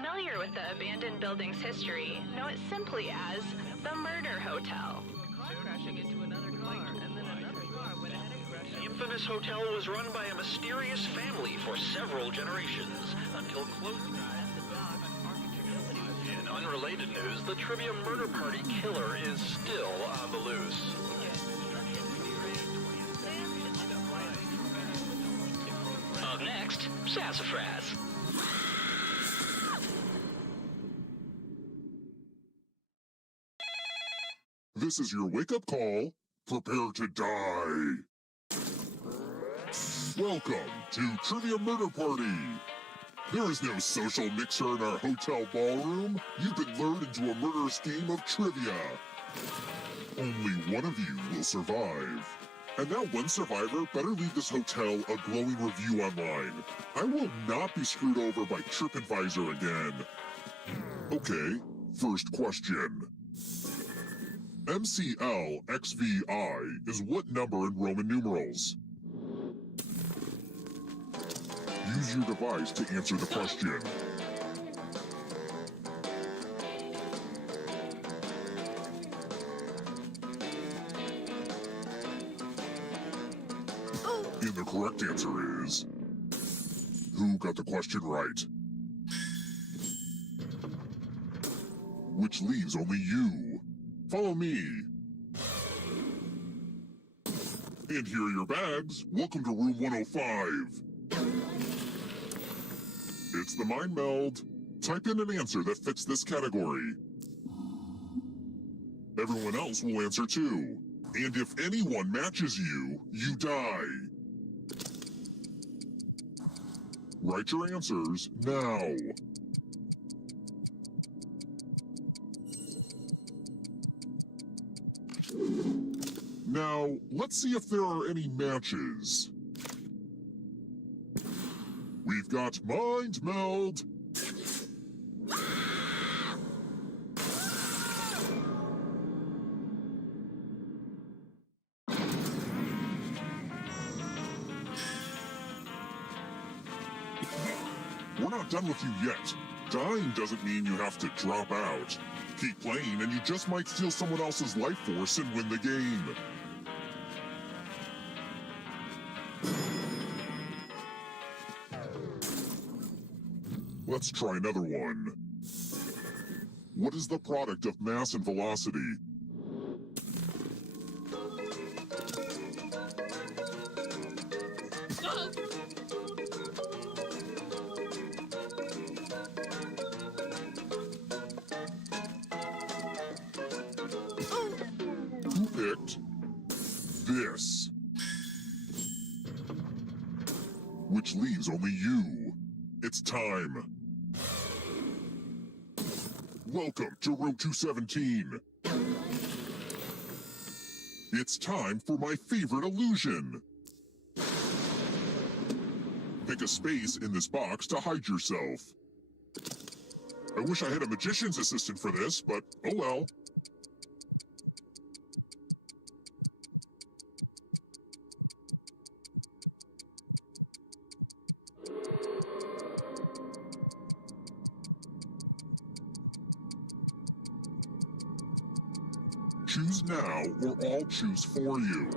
familiar with the abandoned building's history know it simply as the Murder Hotel. Crashing into another car, and then another car went ahead and crashed. The infamous hotel was run by a mysterious family for several generations until closing. In unrelated news, the Trivia Murder Party killer is still on the loose. Up next, Sassafras. This is your wake-up call. Prepare to die. Welcome to Trivia Murder Party. There is no social mixer in our hotel ballroom. You've been lured into a murderous game of trivia. Only one of you will survive. And that one survivor better leave this hotel a glowing review online. I will not be screwed over by TripAdvisor again. Okay, first question. MCLXVI is what number in Roman numerals? Use your device to answer the question. And the correct answer is... Who got the question right? Which leaves only you. Follow me. And here are your bags. Welcome to room 105. It's the Mind Meld. Type in an answer that fits this category. Everyone else will answer too. And if anyone matches you, you die. Write your answers now. Now, let's see if there are any matches. We've got Mind Meld. We're not done with you yet. Dying doesn't mean you have to drop out. Keep playing and you just might steal someone else's life force and win the game. Let's try another one. What is the product of mass and velocity? Who picked this? Which leaves only you. It's time. Welcome to room 217. It's time for my favorite illusion. Pick a space in this box to hide yourself. I wish I had a magician's assistant for this, but oh well. Choose now, or I'll choose for you.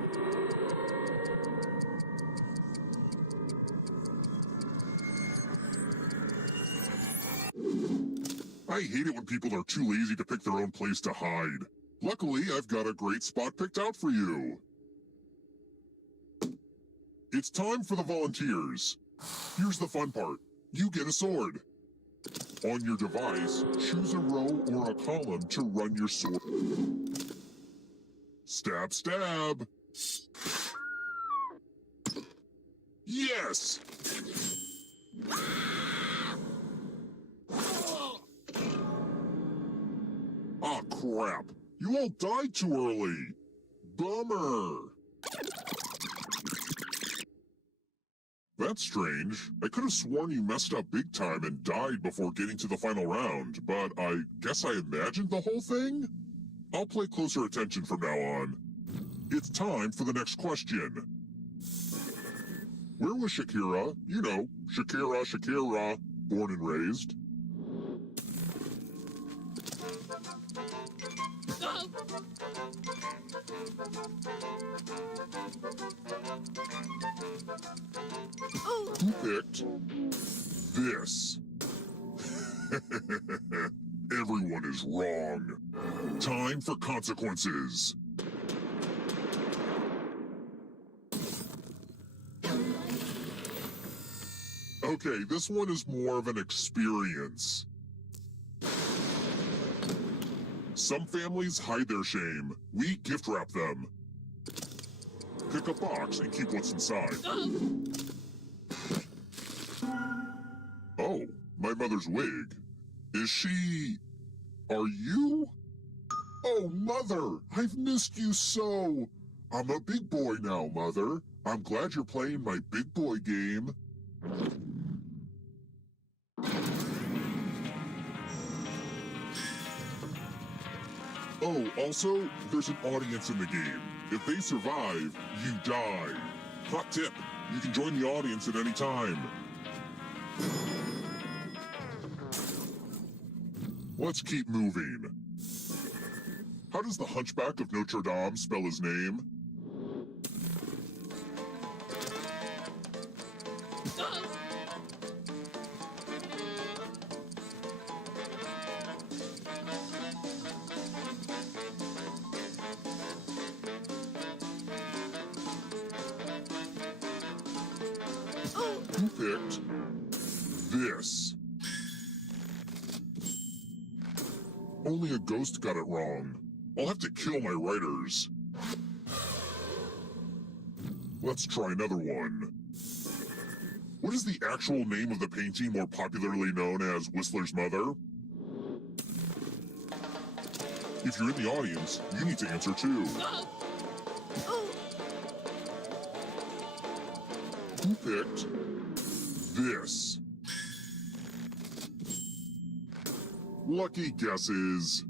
I hate it when people are too lazy to pick their own place to hide. Luckily, I've got a great spot picked out for you. It's time for the volunteers. Here's the fun part. You get a sword. On your device, choose a row or a column to run your sword. Stab, stab. Yes! Ah, crap. You all died too early. Bummer. That's strange. I could have sworn you messed up big time and died before getting to the final round, but I guess I imagined the whole thing? I'll pay closer attention from now on. It's time for the next question. Where was Shakira? You know, Shakira, born and raised. Who picked this? Everyone is wrong. Time for consequences. Okay, this one is more of an experience. Some families hide their shame. We gift wrap them. Pick a box and keep what's inside. Oh, my mother's wig. Is she... Are you? Oh, Mother, I've missed you so. I'm a big boy now, Mother. I'm glad you're playing my big boy game. Oh, also, there's an audience in the game. If they survive, you die. Hot tip, you can join the audience at any time. Let's keep moving. How does the Hunchback of Notre Dame spell his name? Who picked this? Only a ghost got it wrong. I'll have to kill my writers. Let's try another one. What is the actual name of the painting more popularly known as Whistler's Mother? If you're in the audience, you need to answer too. Who picked this? Lucky guesses.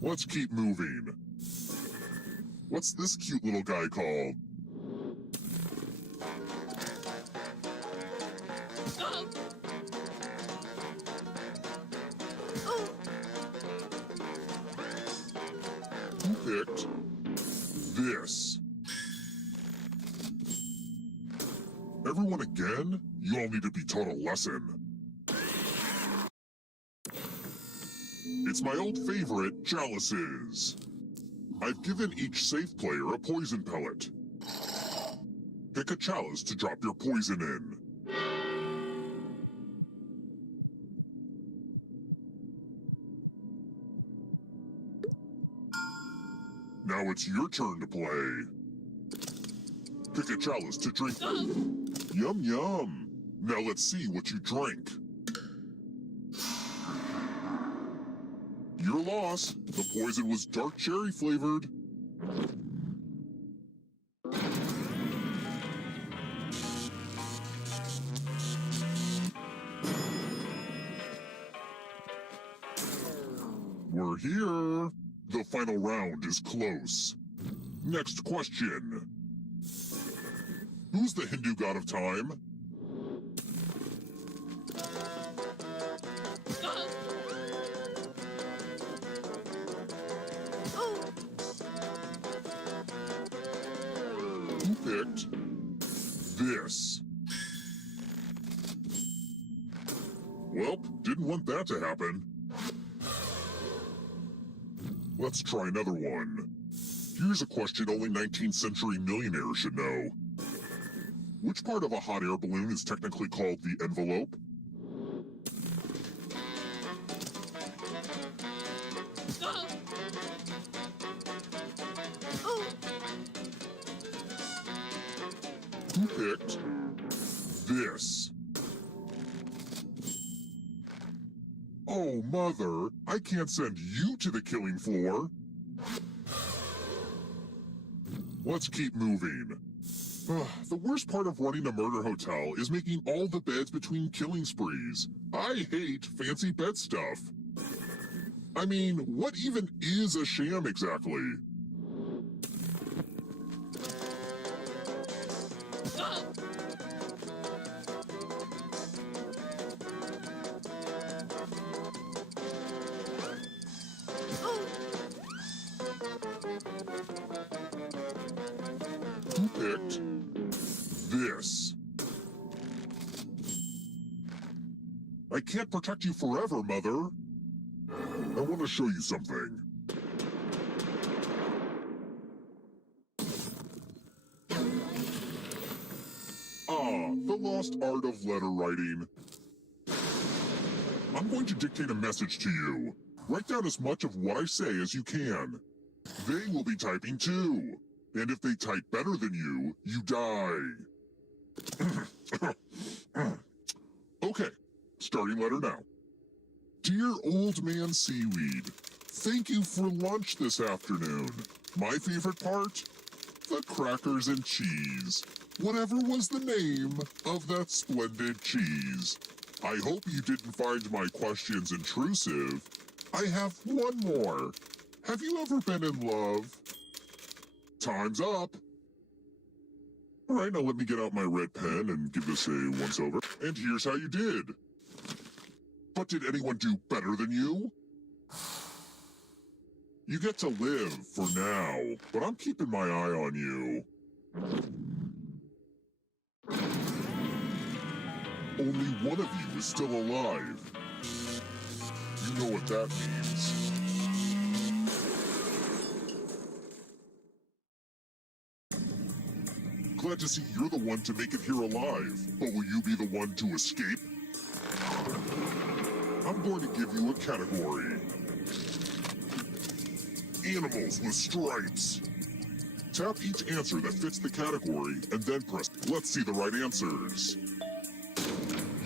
Let's keep moving. What's this cute little guy called? Who picked this? Everyone again? You all need to be taught a lesson. It's my old favorite, chalices. I've given each safe player a poison pellet. Pick a chalice to drop your poison in. Now it's your turn to play. Pick a chalice to drink. Yum yum. Now let's see what you drink. Your loss. The poison was dark cherry flavored. We're here. The final round is close. Next question. Who's the Hindu god of time? Who picked this? Welp, didn't want that to happen. Let's try another one. Here's a question only 19th century millionaires should know. Which part of a hot air balloon is technically called the envelope? Who picked this? Oh, Mother, I can't send you to the killing floor. Let's keep moving. The worst part of running a murder hotel is making all the beds between killing sprees. I hate fancy bed stuff. I mean, what even is a sham exactly? Who picked this? I can't protect you forever, Mother. I want to show you something. The lost art of letter writing. I'm going to dictate a message to you. Write down as much of what I say as you can. They will be typing too. And if they type better than you, you die. Okay, starting letter now. Dear Old Man Seaweed, thank you for lunch this afternoon. My favorite part? The crackers and cheese. Whatever was the name of that splendid cheese. I hope you didn't find my questions intrusive. I have one more. Have you ever been in love? Time's up. All right, now let me get out my red pen and give this a once-over. And here's how you did. But did anyone do better than you? You get to live for now, but I'm keeping my eye on you. Only one of you is still alive. You know what that means. Glad to see you're the one to make it here alive, but will you be the one to escape? I'm going to give you a category. Animals with stripes. Tap each answer that fits the category, and then press Let's see the right answers.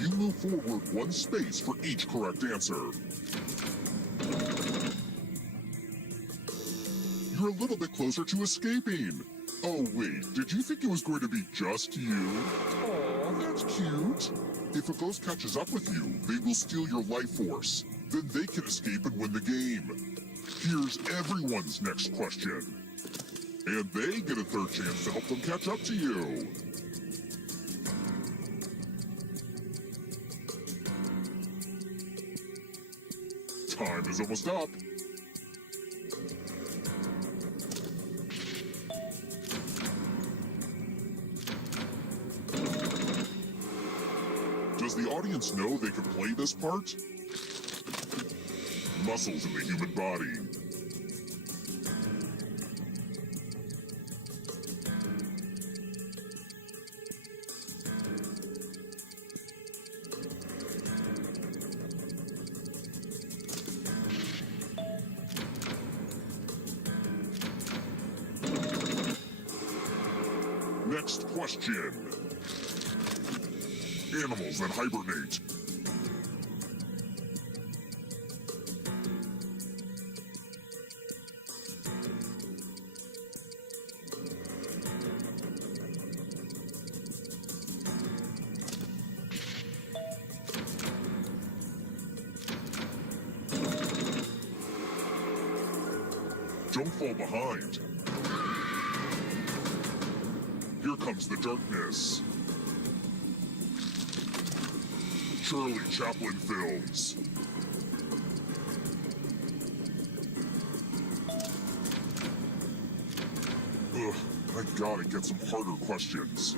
You move forward one space for each correct answer. You're a little bit closer to escaping. Oh wait, did you think it was going to be just you? Aw, that's cute. If a ghost catches up with you, they will steal your life force. Then they can escape and win the game. Here's everyone's next question. And they get a third chance to help them catch up to you. Time is almost up. Does the audience know they can play this part? Muscles in the human body. Next question. Animals that hibernate. Don't fall behind. Here comes the darkness. Charlie Chaplin films. Ugh, I gotta get some harder questions.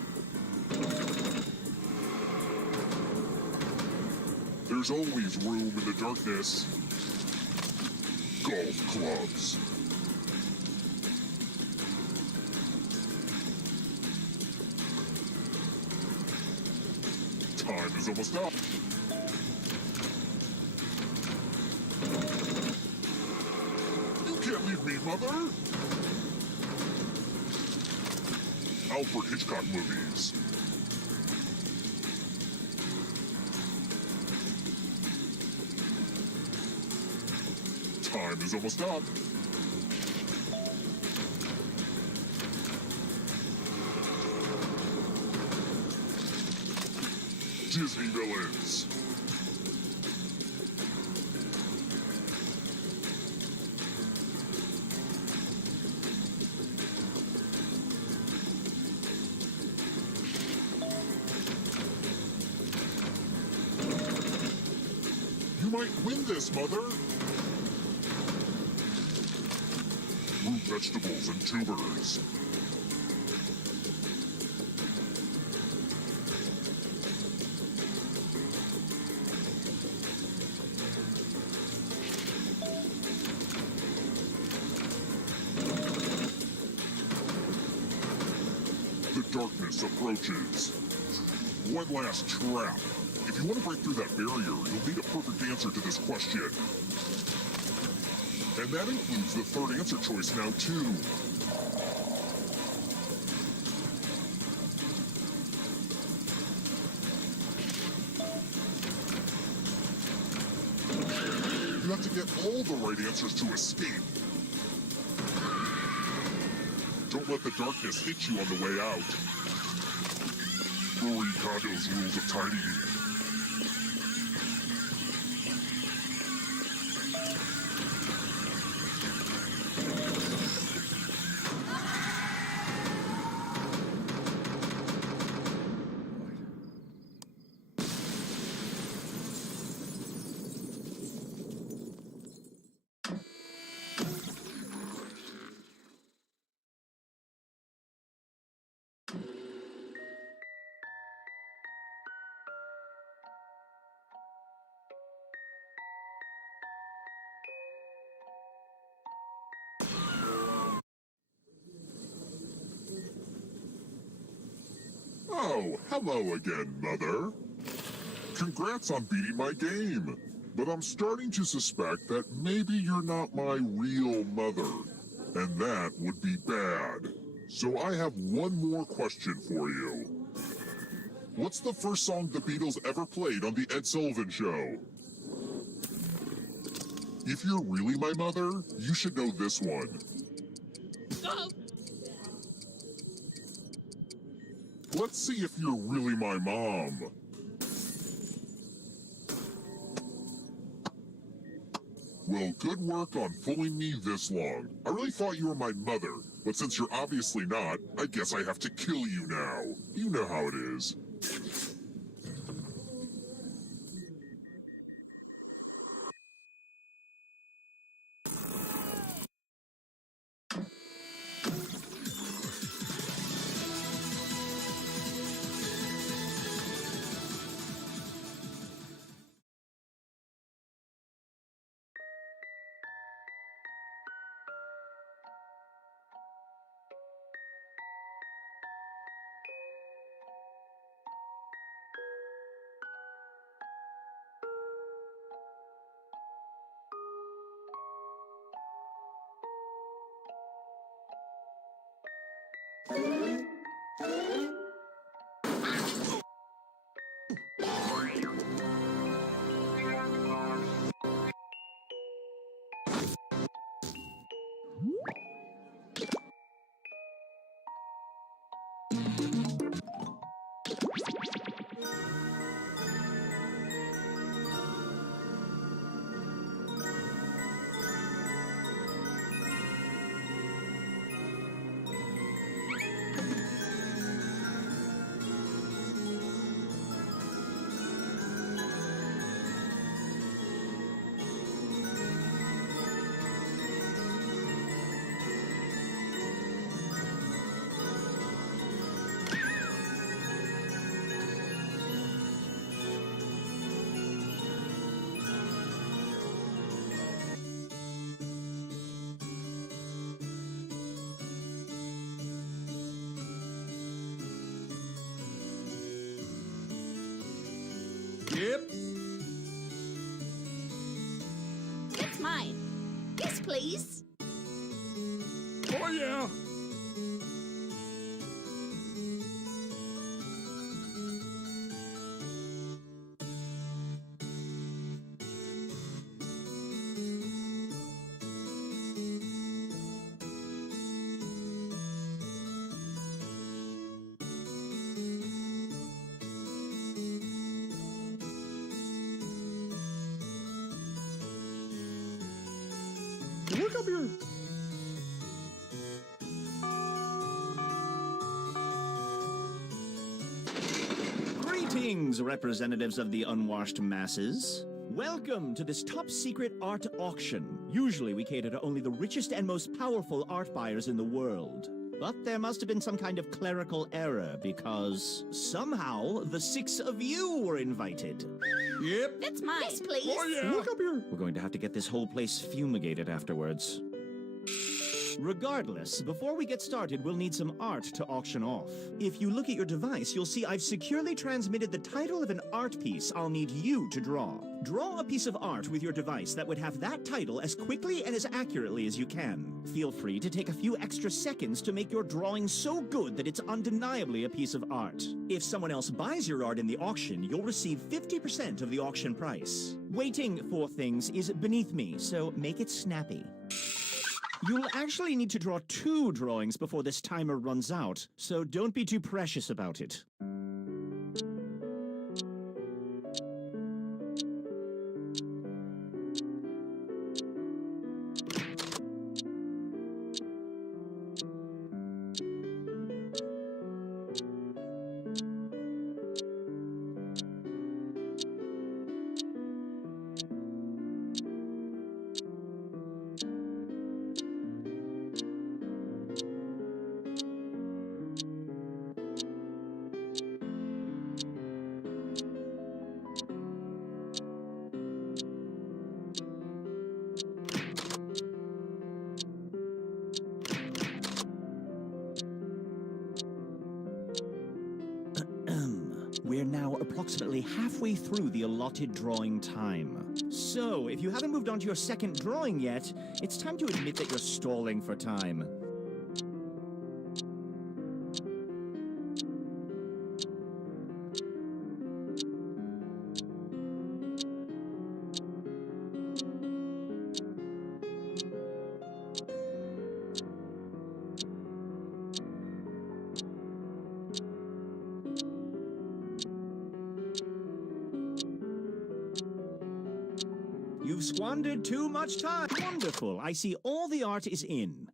There's always room in the darkness. Golf clubs. Time is almost up. You can't leave me, Mother! Alfred Hitchcock movies. Time is almost up. Disney villains. You might win this, Mother. Root vegetables and tubers. approaches. One last trap. If you want to break through that barrier, you'll need a perfect answer to this question. And that includes the third answer choice now, too. You have to get all the right answers to escape. Don't let the darkness hit you on the way out. Marie Kondo's rules of tidying. Oh, hello again, Mother. Congrats on beating my game. But I'm starting to suspect that maybe you're not my real mother. And that would be bad. So I have one more question for you. What's the first song the Beatles ever played on The Ed Sullivan Show? If you're really my mother, you should know this one. Let's see if you're really my mom. Well, good work on fooling me this long. I really thought you were my mother, but since you're obviously not, I guess I have to kill you now. You know how it is. Yep. That's mine. Yes, please. Oh, yeah. Look up here. Greetings, representatives of the unwashed masses. Welcome to this top-secret art auction. Usually we cater to only the richest and most powerful art buyers in the world. But there must have been some kind of clerical error, because somehow the 6 of you were invited. Yep. That's mine. Yes, please. Oh, yeah. Look up here. We're going to have to get this whole place fumigated afterwards. Regardless, before we get started, we'll need some art to auction off. If you look at your device, you'll see I've securely transmitted the title of an art piece I'll need you to draw. Draw a piece of art with your device that would have that title as quickly and as accurately as you can. Feel free to take a few extra seconds to make your drawing so good that it's undeniably a piece of art. If someone else buys your art in the auction, you'll receive 50% of the auction price. Waiting for things is beneath me, so make it snappy. You'll actually need to draw 2 drawings before this timer runs out, so don't be too precious about it. We're now approximately halfway through the allotted drawing time. So, if you haven't moved on to your second drawing yet, it's time to admit that you're stalling for time. You've squandered too much time. Wonderful. I see all the art is in.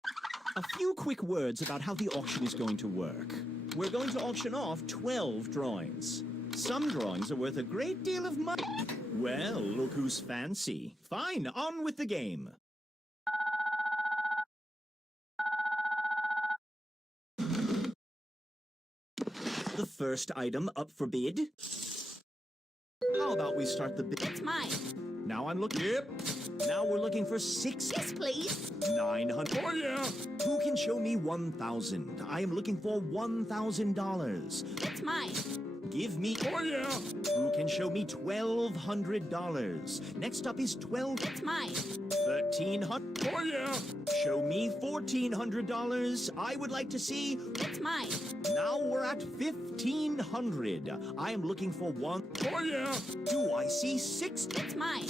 A few quick words about how the auction is going to work. We're going to auction off 12 drawings. Some drawings are worth a great deal of money. Well, look who's fancy. Fine, on with the game. The first item up for bid. How about we start the bid? It's mine. Now I'm looking. Yep. Now we're looking for 6. Yes, please. 900. Oh, yeah. Who can show me 1,000? I am looking for $1,000. It's mine. Give me. Oh, yeah. Who can show me $1,200? Next up is 12. It's mine. 1,300. Oh, yeah. Show me $1,400. I would like to see. It's mine. Now we're at 1,500. I am looking for 1. Oh, yeah. Do I see 6? It's mine.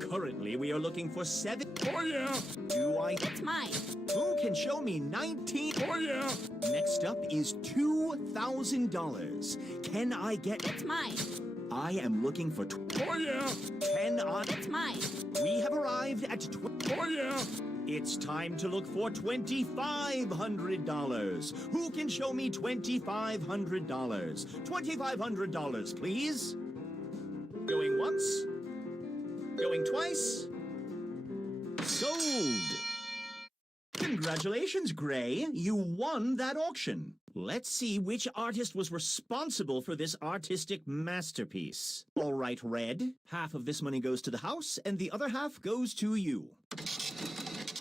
Currently, we are looking for 7. Oh, yeah. Do I? It's mine. Who can show me 19? Oh, yeah. Next up is $2,000. Can I get? It's mine. I am looking for. Oh, yeah. Can I? It's mine. We have arrived at. Oh, yeah. It's time to look for $2,500. Who can show me $2,500? $2,500, please. Going once. Going twice. Sold. Congratulations, Gray. You won that auction. Let's see which artist was responsible for this artistic masterpiece. All right, Red. Half of this money goes to the house, and the other half goes to you.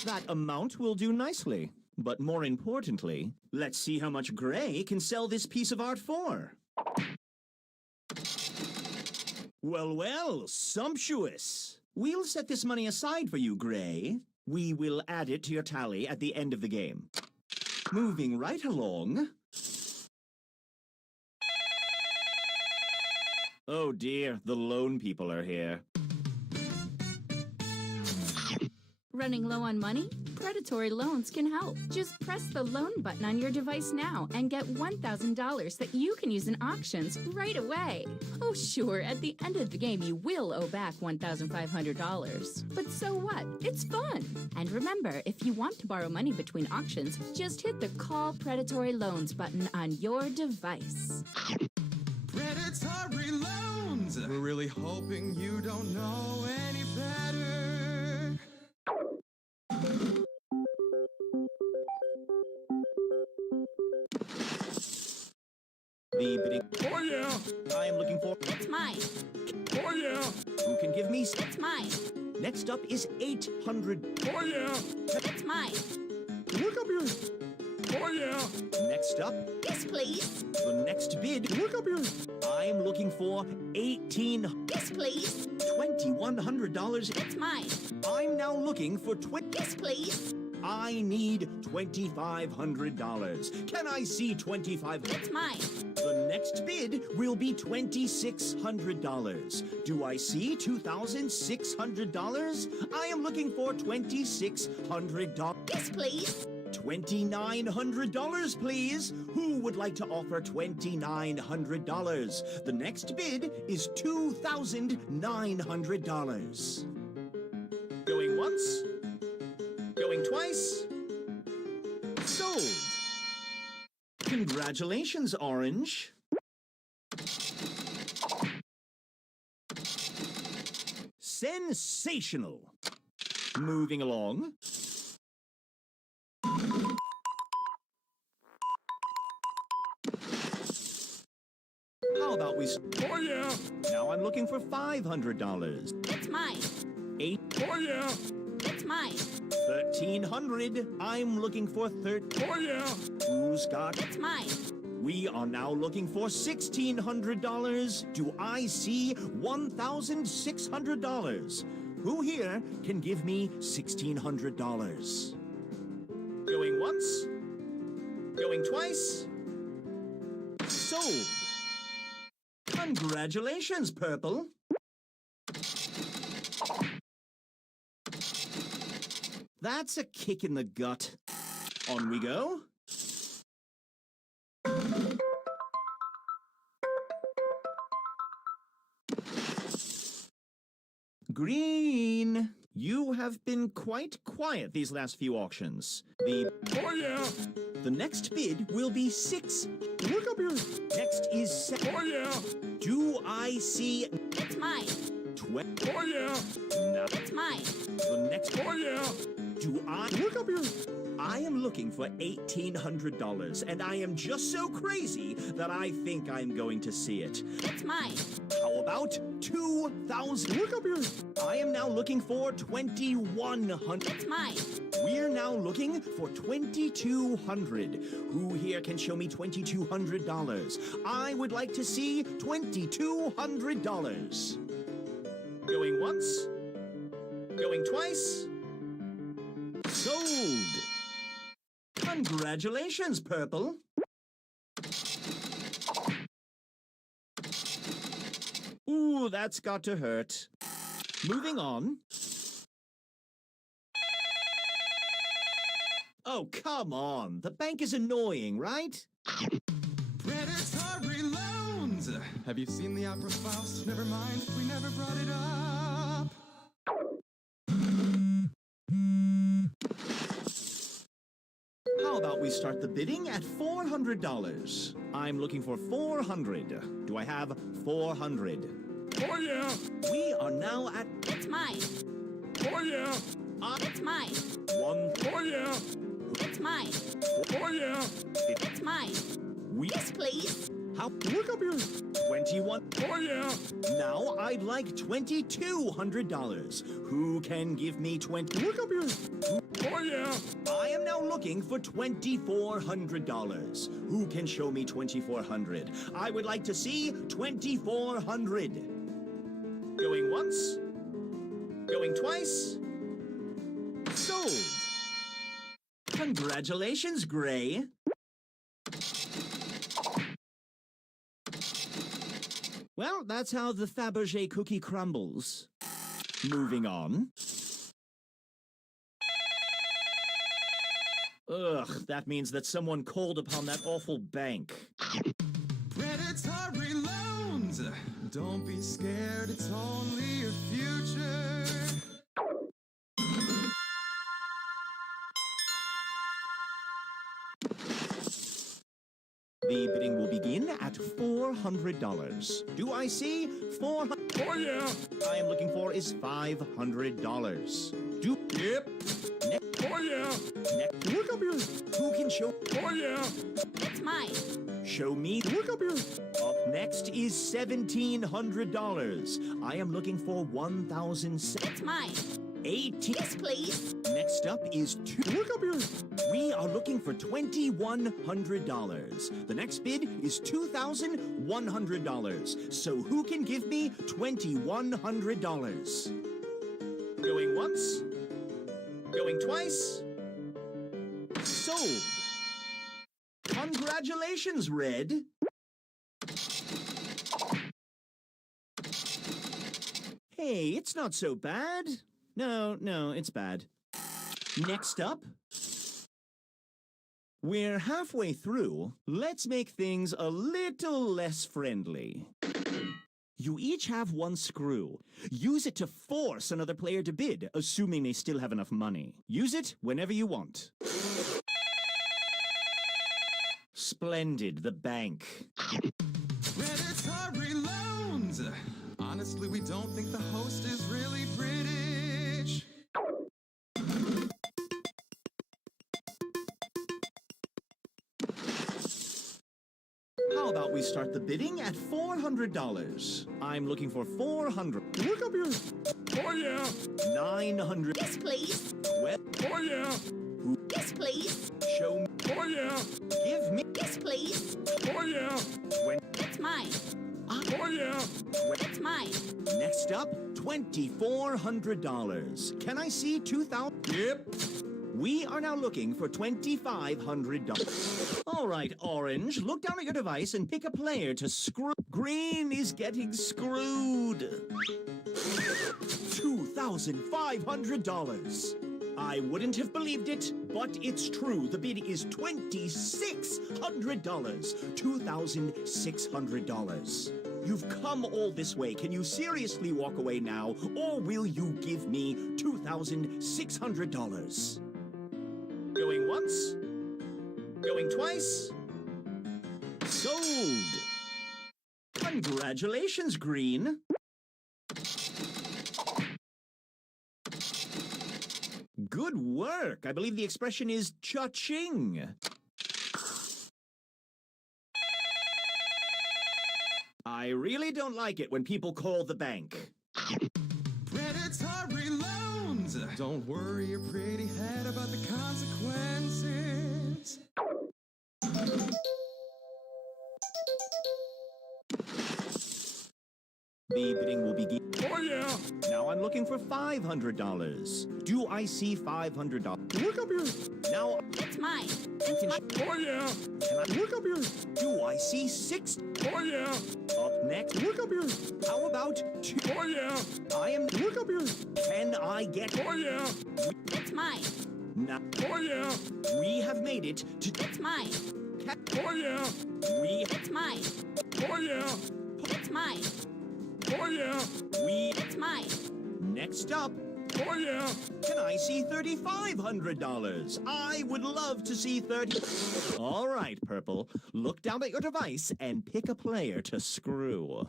That amount will do nicely. But more importantly, let's see how much Gray can sell this piece of art for. Well, well, sumptuous. We'll set this money aside for you, Gray. We will add it to your tally at the end of the game. Moving right along. Oh dear, the loan people are here. Running low on money? Predatory loans can help. Just press the loan button on your device now and get $1,000 that you can use in auctions right away. Oh, sure, at the end of the game you will owe back $1,500. But so what? It's fun. And remember, if you want to borrow money between auctions, just hit the Call Predatory Loans button on your device. Predatory loans! We're really hoping you don't know any better. The bidding. Oh, yeah. I am looking for. It's mine. Oh, yeah. Who can give me? It's mine. Next up is 800. Oh, yeah. It's mine. Look up here. Oh, yeah. Next up, Yes, please. the next bid. Look up here. I'm looking for Yes, please. $2,100. It's mine. I'm now looking for Yes, please. I need $2,500. Can I see $2,500? It's mine. The next bid will be $2,600. Do I see $2,600? I am looking for $2,600. Yes, please. $2,900, please. Who would like to offer $2,900? The next bid is $2,900. Going once. Going twice. Sold. Congratulations, Orange. Sensational. Moving along. How about we... Oh, yeah. Now I'm looking for $500. It's mine. Oh, yeah. It's mine. $1,300. I'm looking for Oh, yeah. Who's got... It's mine. We are now looking for $1,600. Do I see $1,600? Who here can give me $1,600? Going once. Going twice. Sold. Congratulations, Purple. That's a kick in the gut. On we go. Green, you have been quite quiet these last few auctions. Oh, yeah. The next bid will be 6. Look up here. Next is 7. Oh, yeah. Do I see It's mine. 20? Oh, yeah. No. It's mine. The next Oh, yeah. do I Look up here. I am looking for $1,800, and I am just so crazy that I think I'm going to see it. It's mine. How about 2,000? Look up here. I am now looking for 2,100. It's mine. We're now looking for 2,200. Who here can show me $2,200? I would like to see $2,200. Going once. Going twice. Sold. Congratulations, Purple. Ooh, that's got to hurt. Moving on. Oh, come on. The bank is annoying, right? Predatory loans! Have you seen the opera Faust? Never mind, we never brought it up. How about we start the bidding at $400? I'm looking for 400. Do I have 400? Oh, yeah. We are now at It's mine. Oh, yeah. It's mine. 1. Oh, yeah. It's mine. Oh, yeah. It's mine. We Yes, please. how Look up here. 21. Oh, yeah. Now I'd like $2,200. Who can give me 20? Look up here. Oh, yeah. I am now looking for $2,400. Who can show me $2,400? I would like to see $2,400. Going once. Going twice. Sold. Congratulations, Gray. Well, that's how the Fabergé cookie crumbles. Moving on. Ugh, that means that someone called upon that awful bank. Predatory loans! Don't be scared, it's only a future. The bidding will begin at $400. Do I see $400? Oh, yeah. I am looking for is $500. Do yep. Oh, yeah. Look up here. Who can show? Oh, yeah. It's mine. Show me. Look up here. Up next is $1,700. I am looking for 1,000. It's mine. 18. Yes, please. Next up is Look up here. We are looking for $2,100. The next bid is $2,100. So who can give me $2,100? Going once. Going twice. Sold. Congratulations, Red. Hey, it's not so bad. No, it's bad. Next up, we're halfway through. Let's make things a little less friendly. You each have one screw. Use it to force another player to bid, assuming they still have enough money. Use it whenever you want. Splendid, the bank. Predatory loans! Honestly, we don't think the host is really British. How about we start the bidding at $400? I'm looking for $400. Look up here. Oh, yeah. $900. Yes, please. Well, Oh, yeah. Yes, please. show me. Oh, yeah. Give me. Yes, please. Oh, yeah. That's mine. Oh, yeah. That's mine. Next up, $2,400. Can I see 2,000? Yep. We are now looking for $2,500. All right, Orange, look down at your device and pick a player to screw. Green is getting screwed. $2,500. I wouldn't have believed it, but it's true. The bid is $2,600. $2,600. You've come all this way. Can you seriously walk away now, or will you give me $2,600? Going once? Going twice? Sold! Congratulations, Green. Good work. I believe the expression is cha-ching. I really don't like it when people call the bank. Predatory loans! Don't worry your pretty head about the consequences. The bidding will begin. Oh, yeah. Now I'm looking for $500. Do I see $500? Look up here. Now That's mine. you can. Oh, yeah. Can I, Look up here. do I see $6? Oh, yeah. Up next. Look up here. How about $2? Oh, yeah. I am. Look up here. Can I get? Oh, yeah. That's mine. Now Oh, yeah. we have made it to. That's mine. Oh, yeah. We. That's mine. Oh, yeah. That's mine. Oh, yeah. We. That's mine. Next up. Oh, yeah. Can I see $3,500? I would love to see 30. All right, Purple. Look down at your device and pick a player to screw.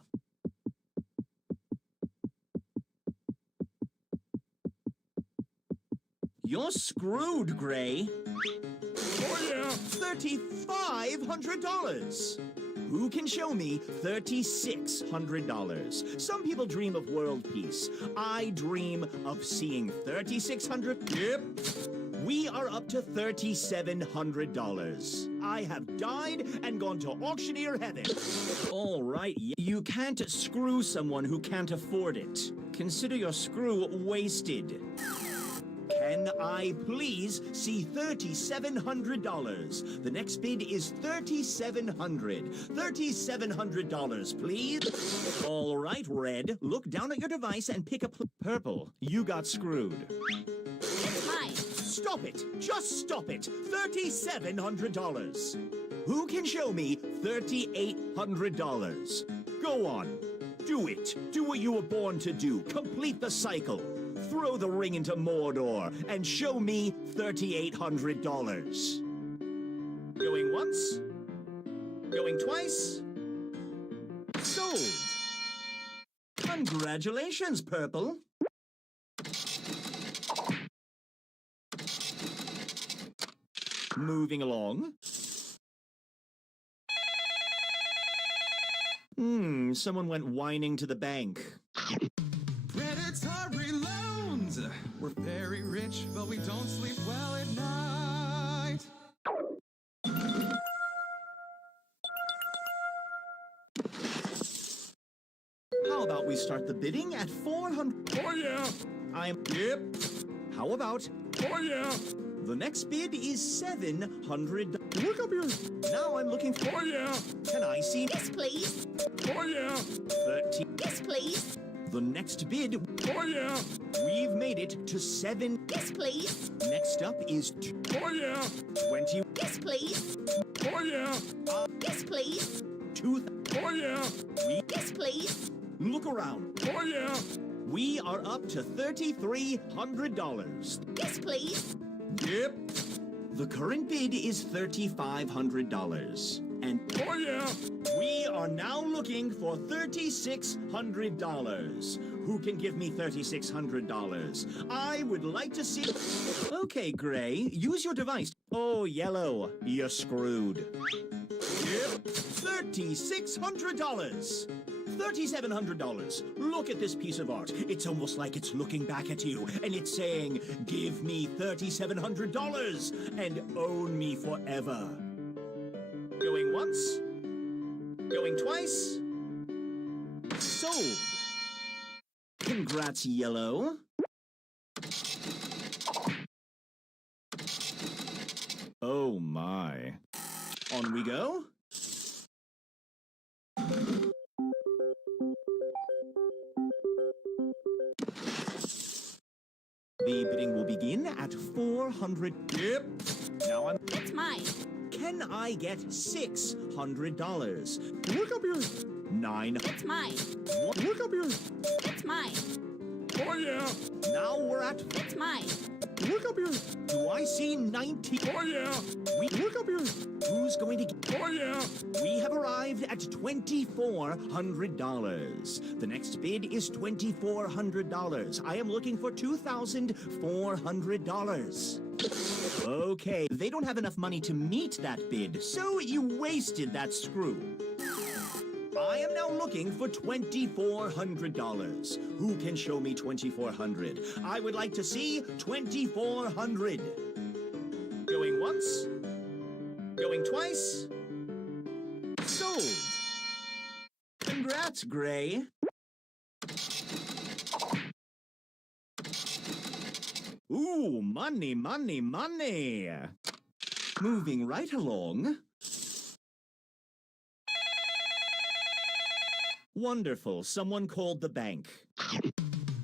You're screwed, Gray. Oh, yeah. $3,500. Who can show me $3,600? Some people dream of world peace. I dream of seeing $3,600. Yep. We are up to $3,700. I have died and gone to auctioneer heaven. All right, you can't screw someone who can't afford it. Consider your screw wasted. Can I please see $3,700? The next bid is $3,700. $3,700, please. All right, Red. Look down at your device and pick a Purple. You got screwed. That's mine. Stop it! Just stop it! $3,700. Who can show me $3,800? Go on. Do it. Do what you were born to do. Complete the cycle. Throw the ring into Mordor and show me $3,800. Going once? Going twice? Sold! Congratulations, Purple. Moving along. Someone went whining to the bank. Predatory loans! We're very rich, but we don't sleep well at night. How about we start the bidding at 400? Oh yeah. Yep. How about Oh yeah. the next bid is 700? Look up here. Now I'm looking for. Oh yeah. Can I see Yes, please. Oh yeah. 30? Yes, please. The next bid, Oh yeah. we've made it to 7. Yes, please. Next up is Oh yeah. 20. Yes, please. Oh yeah. Yes, please. 2. Oh yeah. Yes, please. Look around. Oh yeah. We are up to $3,300. Yes, please. Yep. The current bid is $3,500. And Oh yeah. we are now looking for $3,600. Who can give me $3,600? I would like to see. Okay, Gray, use your device. Oh, Yellow, you're screwed. Yep. $3,600. $3,700. Look at this piece of art. It's almost like it's looking back at you, and it's saying, give me $3,700 and own me forever. Going once. Going twice. Sold. Congrats, Yellow. Oh my. On we go. The bidding will begin at 400. Yep. Now I'm. It's mine. Can I get $600? Look up here. 9. It's mine. Look up here. It's mine. Oh yeah. Now we're at. It's mine. Look up here. Do I see 90? Oh yeah. We. Look up here. Who's going to get? Oh yeah. We have arrived at $2,400. The next bid is $2,400. I am looking for $2,400. Okay, they don't have enough money to meet that bid, so you wasted that screw. I am now looking for $2,400. Who can show me $2,400? I would like to see $2,400. Going once. Going twice. Sold. Congrats, Gray. Ooh, money, money, money. Moving right along. Wonderful. Someone called the bank.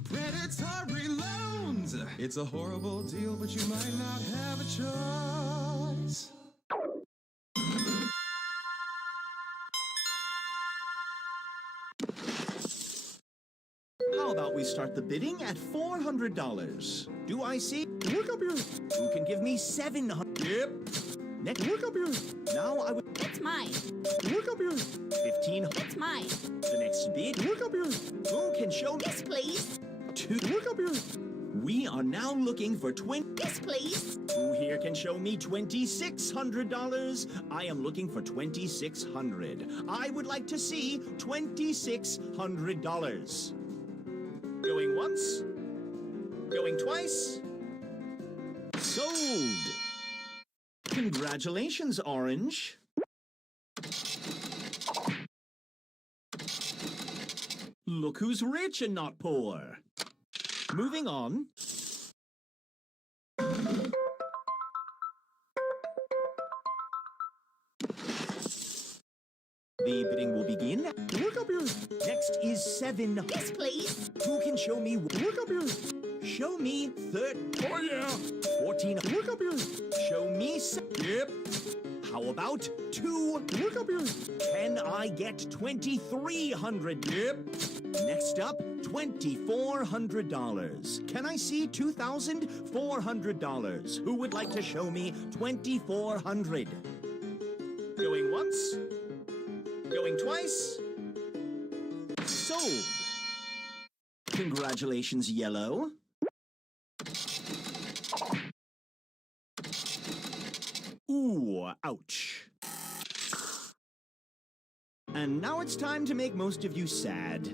Predatory loans! It's a horrible deal, but you might not have a choice. How about we start the bidding at $400? Do I see? Look up here. Who can give me $700? Yep. Next, Look up here. now I would. It's mine. Look up here. 15. It's mine. The next bid. Look up here. Who can show me? Yes, please. 2. Look up here. We are now looking for Yes, please. Who here can show me $2,600? I am looking for $2,600. I would like to see $2,600. Going once. Going twice. Sold. Congratulations, Orange. Look who's rich and not poor. Moving on. The bidding will begin. Look up here. Next is 7. Yes, please. Who can show me? Look up here. Show me 13. Oh yeah. 14. Look up here. Show me. Yep. How about 2? Look up here. Can I get $2,300? Yep. Next up, $2,400. Can I see $2,400? Who would like to show me $2,400? Going once. Going twice. Sold. Congratulations, Yellow. Ooh, ouch. And now it's time to make most of you sad.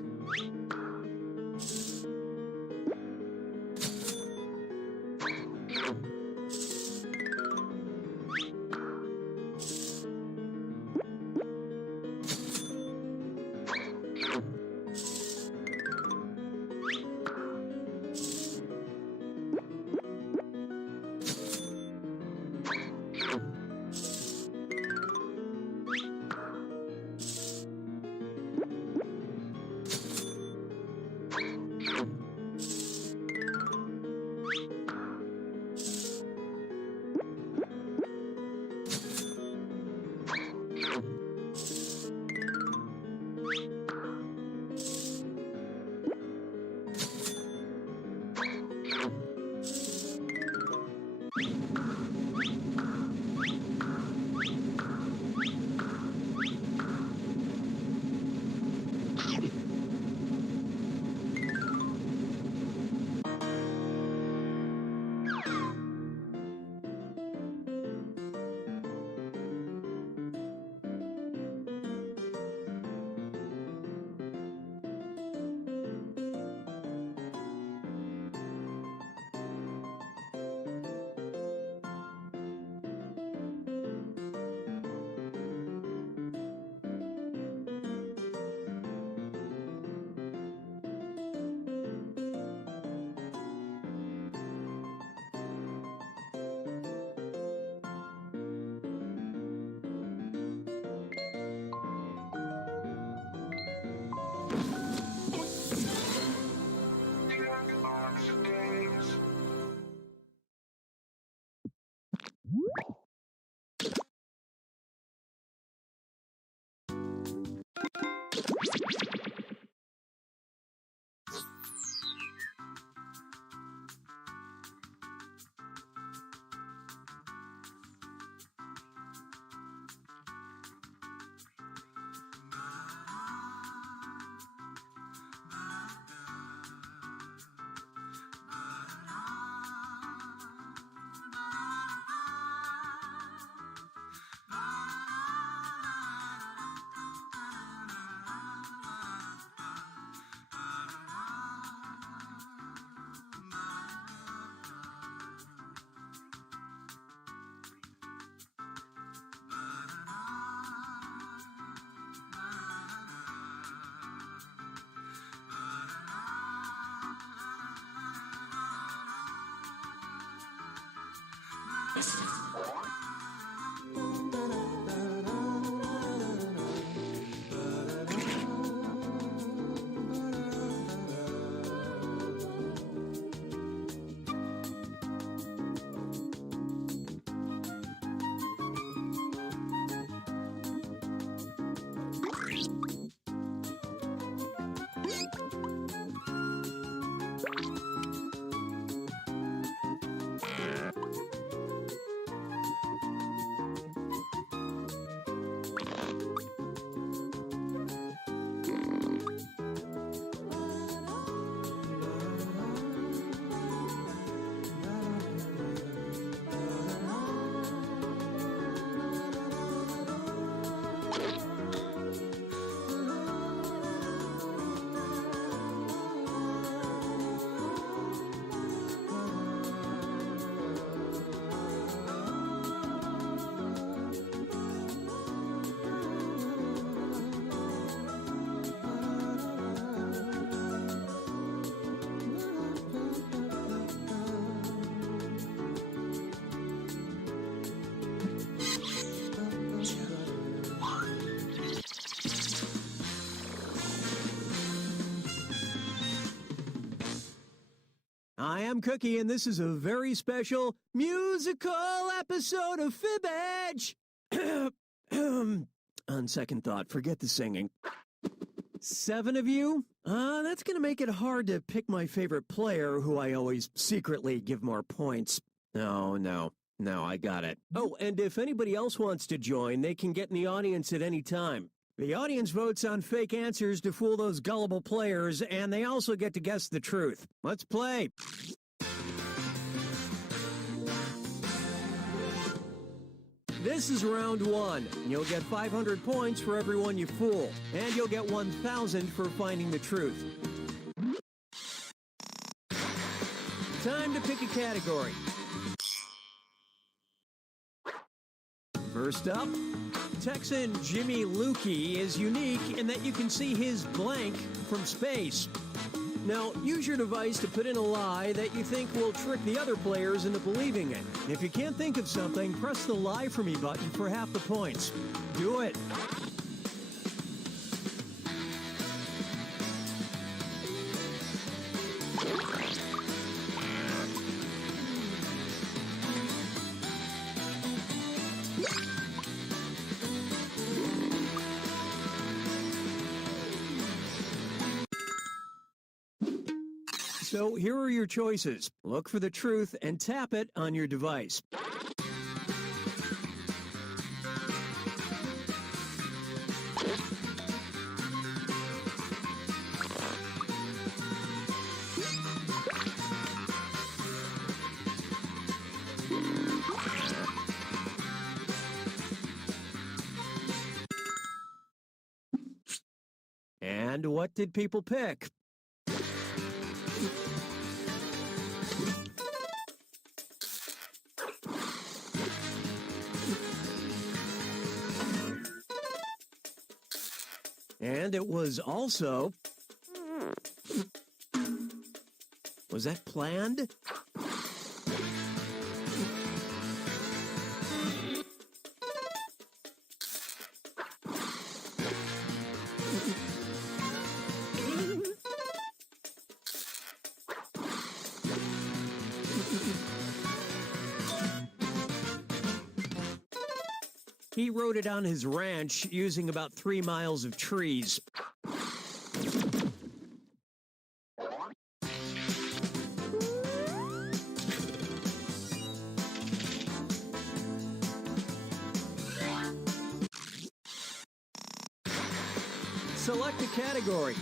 I am Cookie, and this is a very special musical episode of Fibbage. On second thought, forget the singing. 7 of you? That's gonna make it hard to pick my favorite player, who I always secretly give more points. No, I got it. Oh, and if anybody else wants to join, they can get in the audience at any time. The audience votes on fake answers to fool those gullible players, and they also get to guess the truth. Let's play. This is round 1. You'll get 500 points for everyone you fool, and you'll get 1,000 for finding the truth. Time to pick a category. First up, Texan Jimmy Lukey is unique in that you can see his blank from space. Now, use your device to put in a lie that you think will trick the other players into believing it. If you can't think of something, press the Lie For Me button for half the points. Do it. So here are your choices. Look for the truth and tap it on your device. And what did people pick? And it was also... Was that planned? He wrote it on his ranch using about 3 miles of trees. select a category.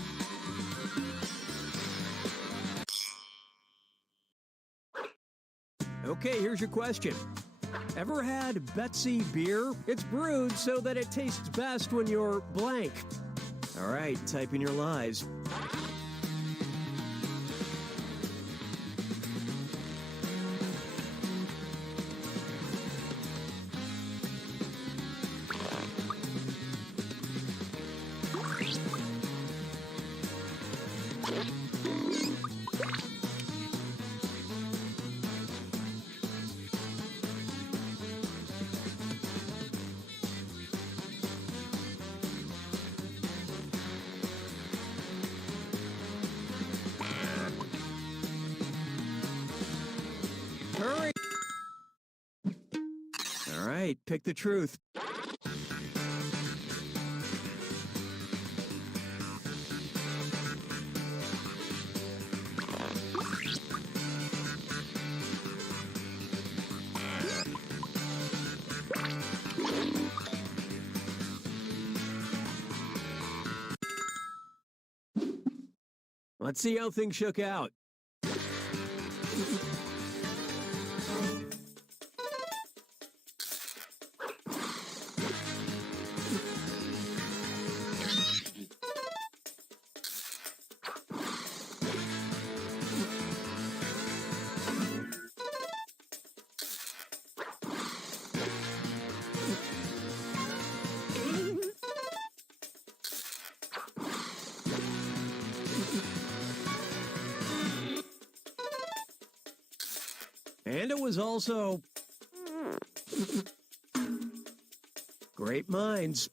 Okay, here's your question. Ever had Betsy beer? It's brewed so that it tastes best when you're blank. All right, type in your lies. Hurry! All right, pick the truth. Let's see how things shook out. And it was also great minds.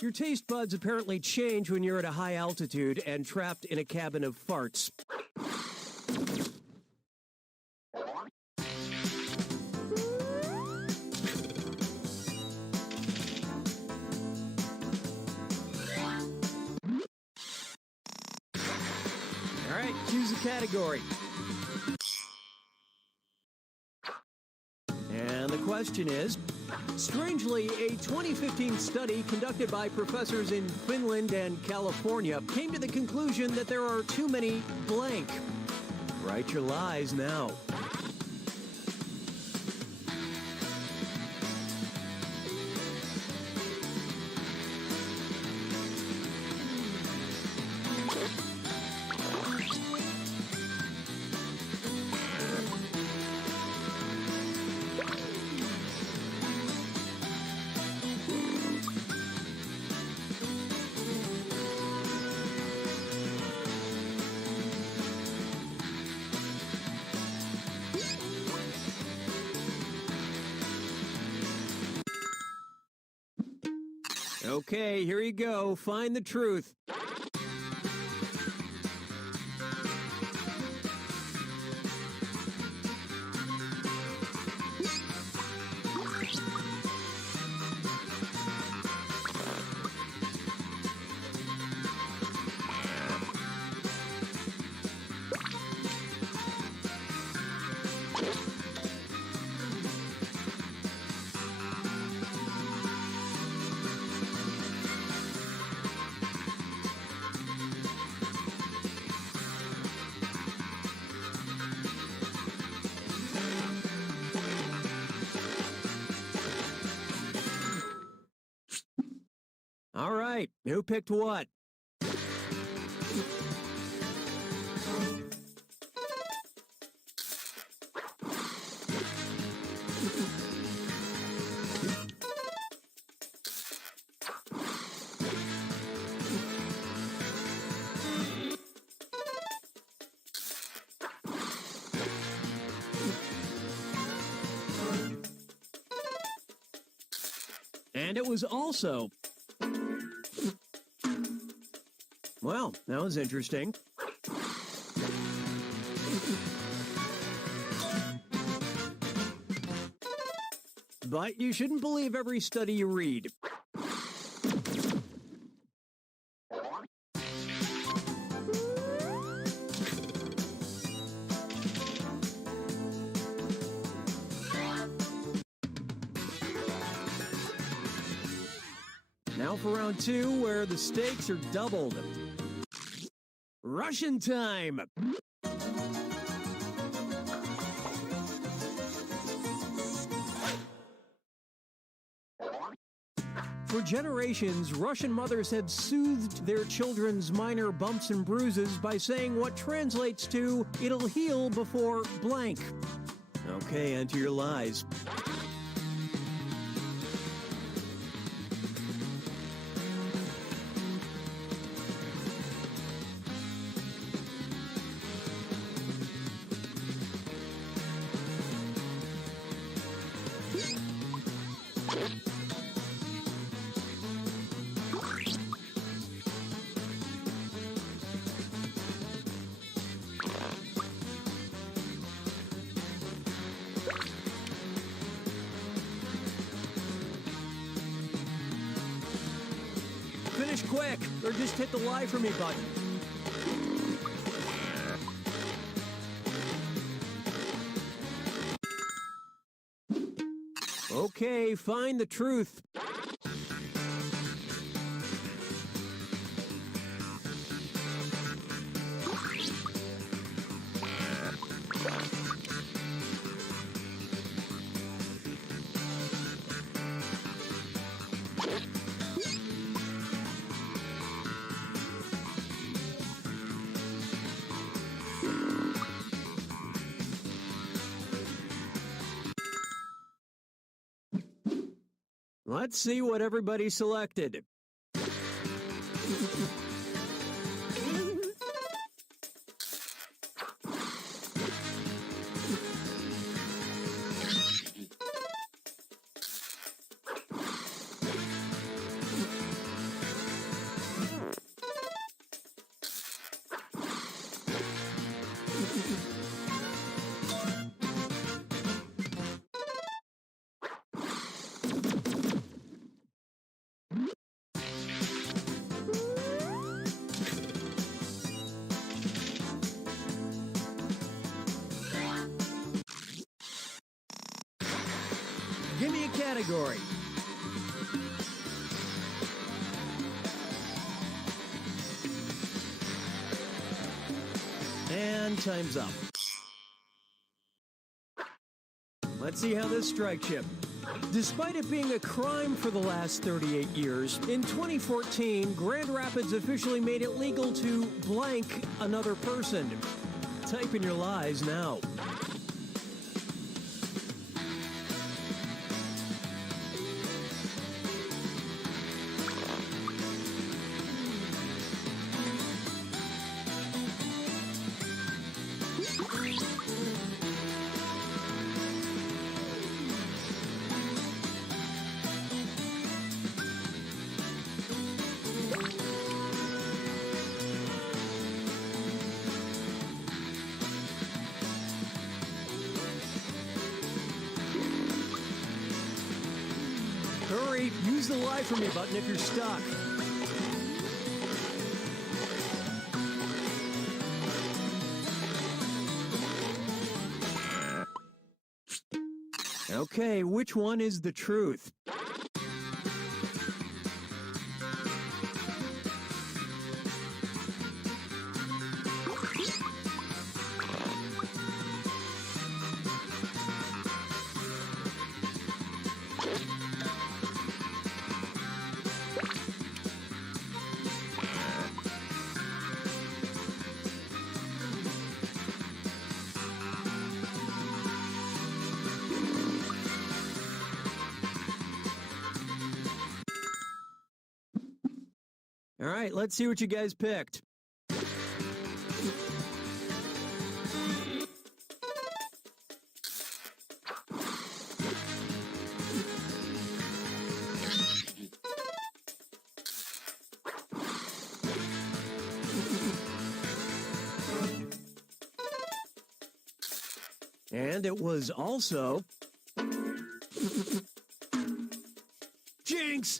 Your taste buds apparently change when you're at a high altitude and trapped in a cabin of farts. All right, choose a category. And the question is, strangely, a 2015 study conducted by professors in Finland and California came to the conclusion that there are too many blank. Write your lies now. Okay, here you go. Find the truth. All right, who picked what? And it was also... Well, that was interesting. But you shouldn't believe every study you read. Now for round 2, where the stakes are doubled. Russian time! For generations, Russian mothers have soothed their children's minor bumps and bruises by saying what translates to, "It'll heal before blank." Okay, enter your lies. Finish quick, or just hit the lie for me button. Okay, find the truth. Let's see what everybody selected. Give me a category. And time's up. Let's see how this strikes you. Despite it being a crime for the last 38 years, in 2014, Grand Rapids officially made it legal to blank another person. Type in your lies now. Hurry, use the lie for me button if you're stuck. Okay, which one is the truth? All right, let's see what you guys picked. And it was also... Jinx!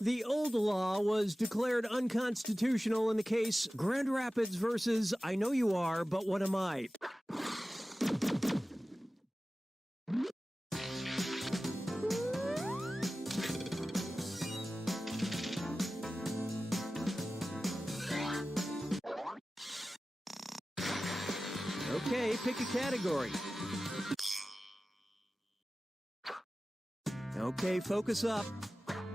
The old law was declared unconstitutional in the case Grand Rapids versus I Know You Are, But What Am I? Okay, pick a category. Okay, focus up.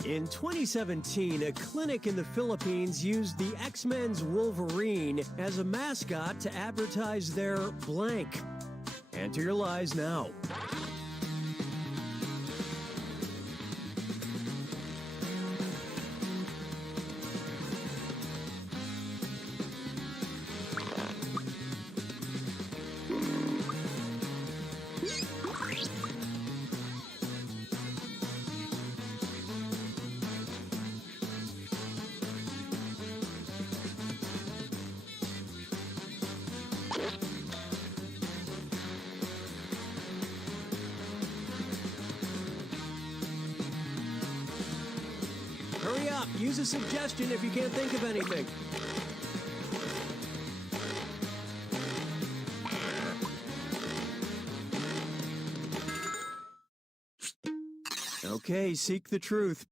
In 2017, a clinic in the Philippines used the X-Men's Wolverine as a mascot to advertise their blank. Enter your lies now. Hurry up, use a suggestion if you can't think of anything. Okay, seek the truth.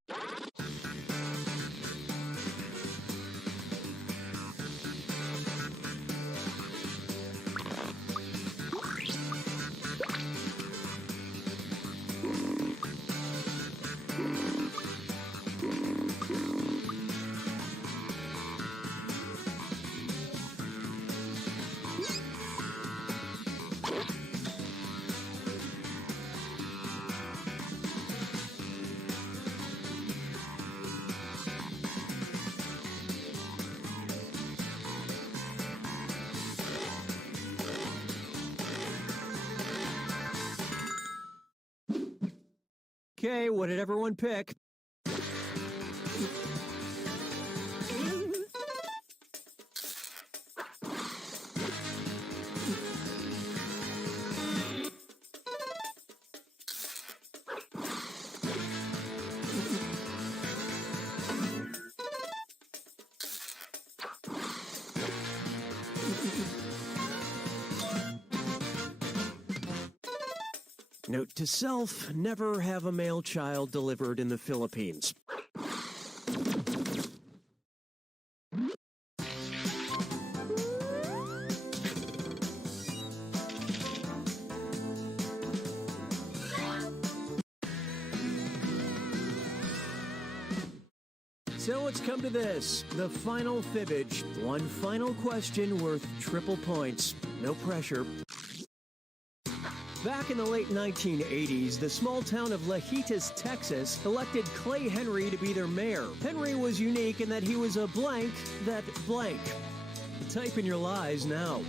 Okay, what did everyone pick? Note to self, never have a male child delivered in the Philippines. So it's come to this, the final fibbage. One final question worth triple points. No pressure. Back in the late 1980s, the small town of Lejitas, Texas, elected Clay Henry to be their mayor. Henry was unique in that he was a blank that blank. Type in your lies now.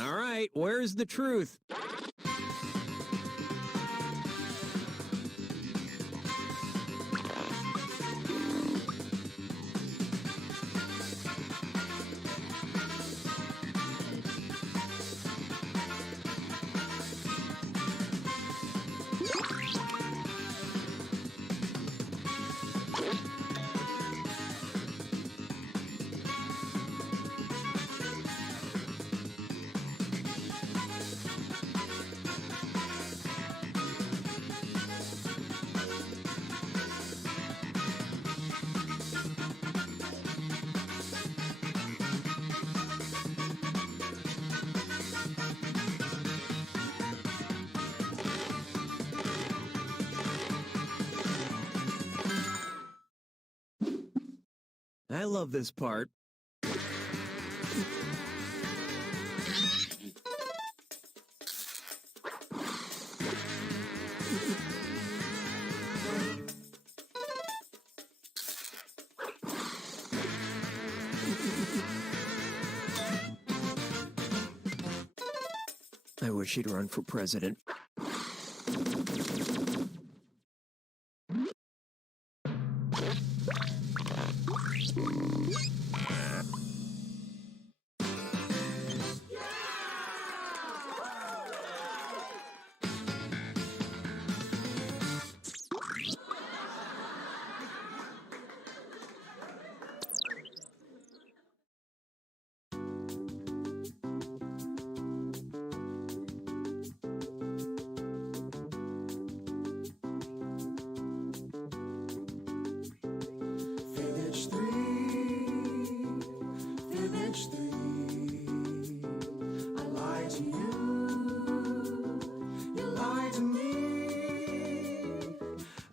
All right, where's the truth? I love this part. I wish he'd run for president.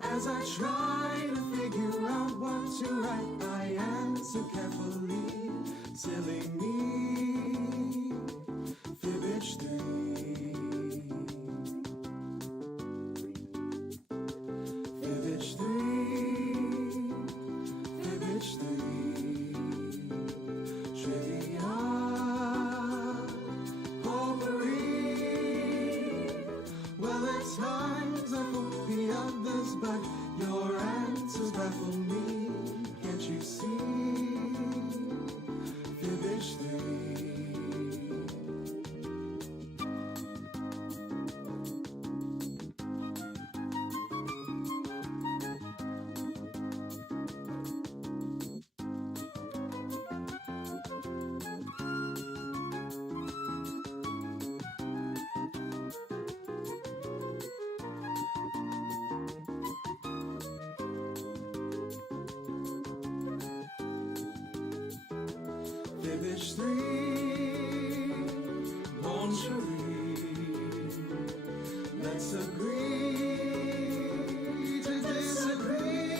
As I try to figure out what to write, I answer carefully. Silly me, fibbage 3. Fibbage 3, fibbage 3. Trivia, potpourri. Well, at times I fool the others, but your answers baffle me. Can't you see? Fibbage 3. Fibbage 3, mon chéri, let's agree to disagree.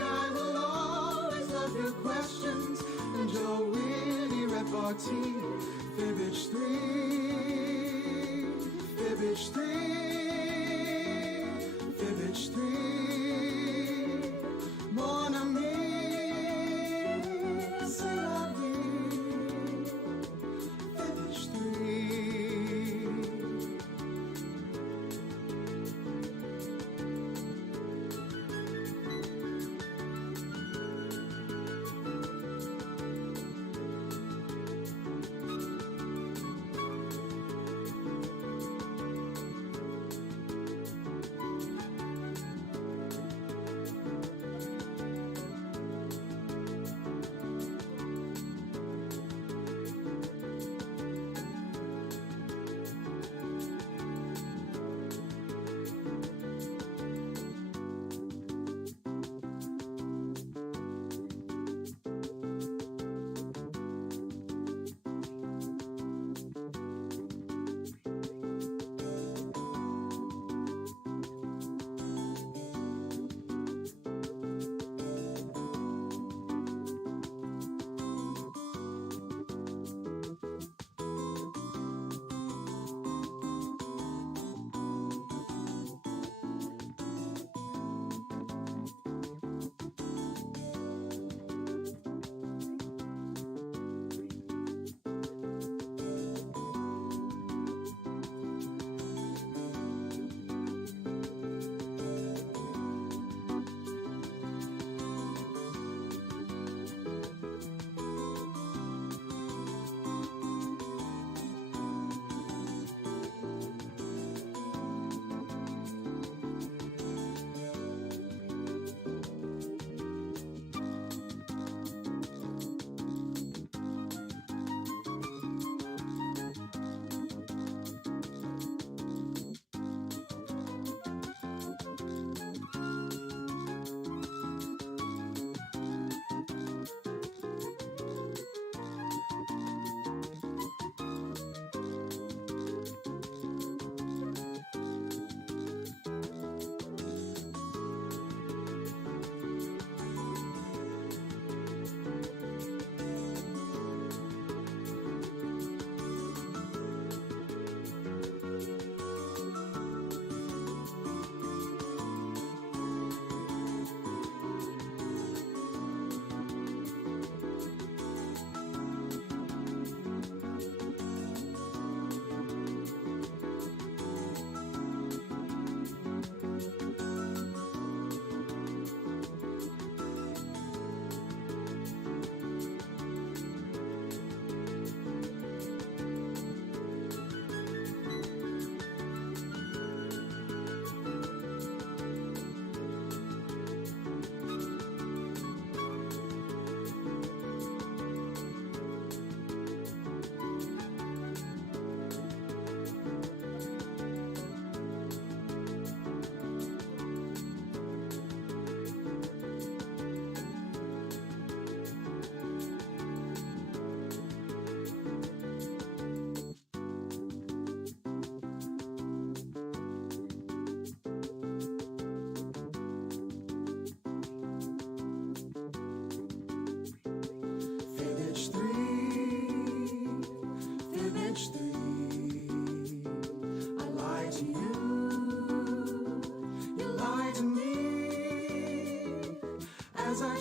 I will always love your questions and your witty repartee. Fibbage 3, fibbage 3, fibbage 3, mon ami.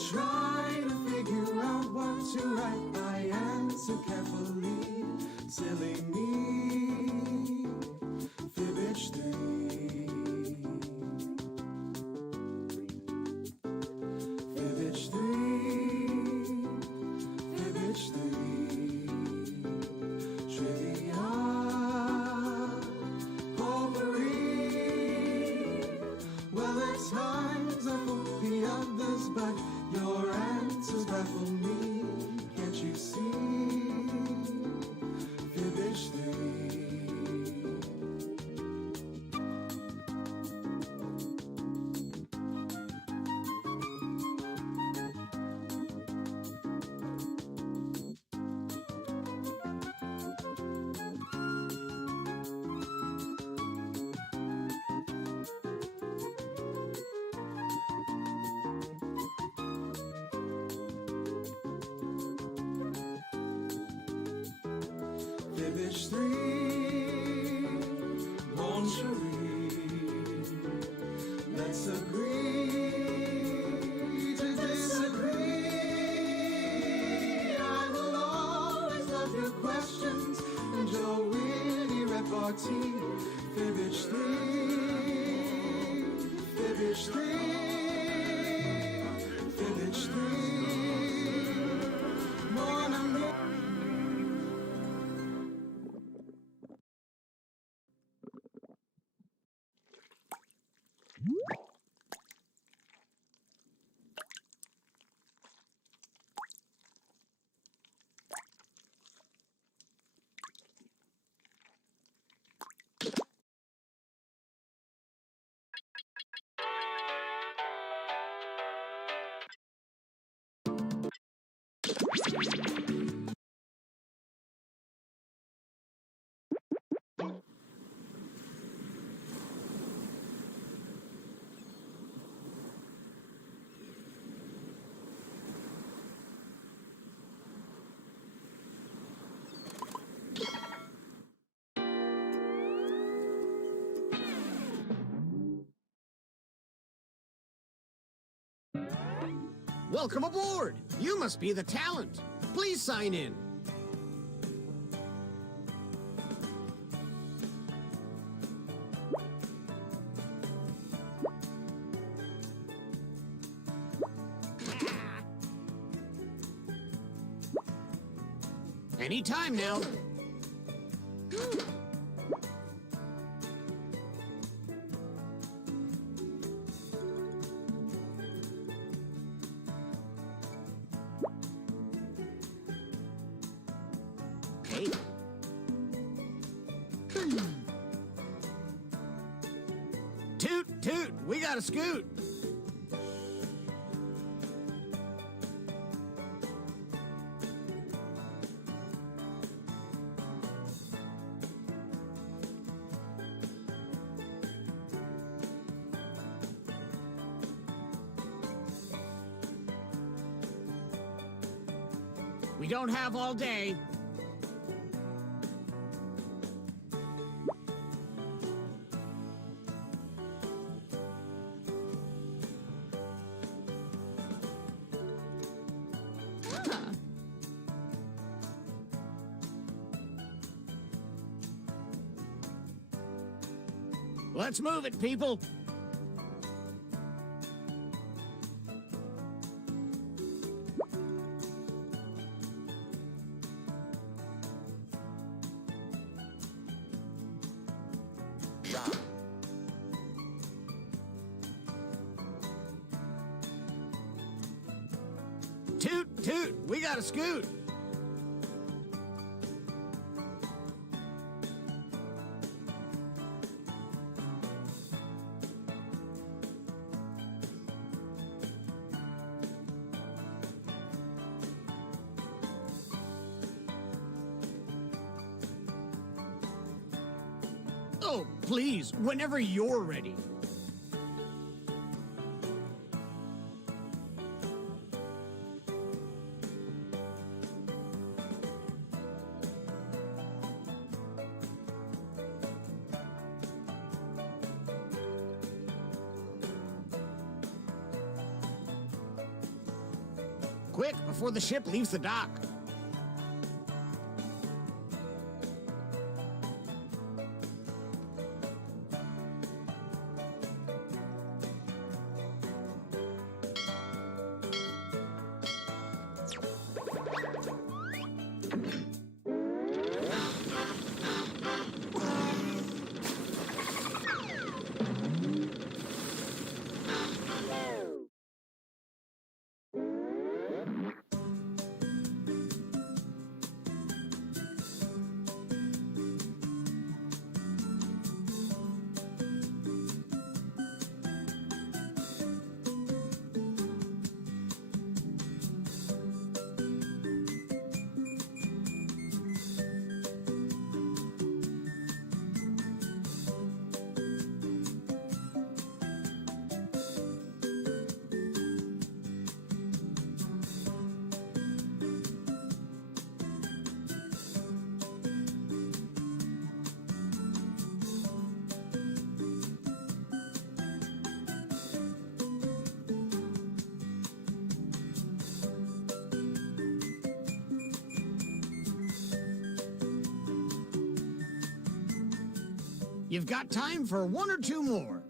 try to figure out what to write, I answer carefully. Silly me, fibbage 3. Fibbage 3, fibbage 3. Trivia, potpourri. Well, at times I fool the others, but your answers baffle me. Can't you see? Fibbage 3. Fibbage 3, mon chéri. Let's agree to disagree. I will always love your questions and your witty repartee. Fibbage 3, fibbage 3, fibbage 3. Mon amour. Welcome aboard! You must be the talent. Please sign in. Anytime now. Hey. Toot, toot, we got a scoot. We don't have all day. Let's move it, people. Toot, toot, we got a scoot. Oh, please, whenever you're ready. Quick, before the ship leaves the dock. You've got time for one or two more.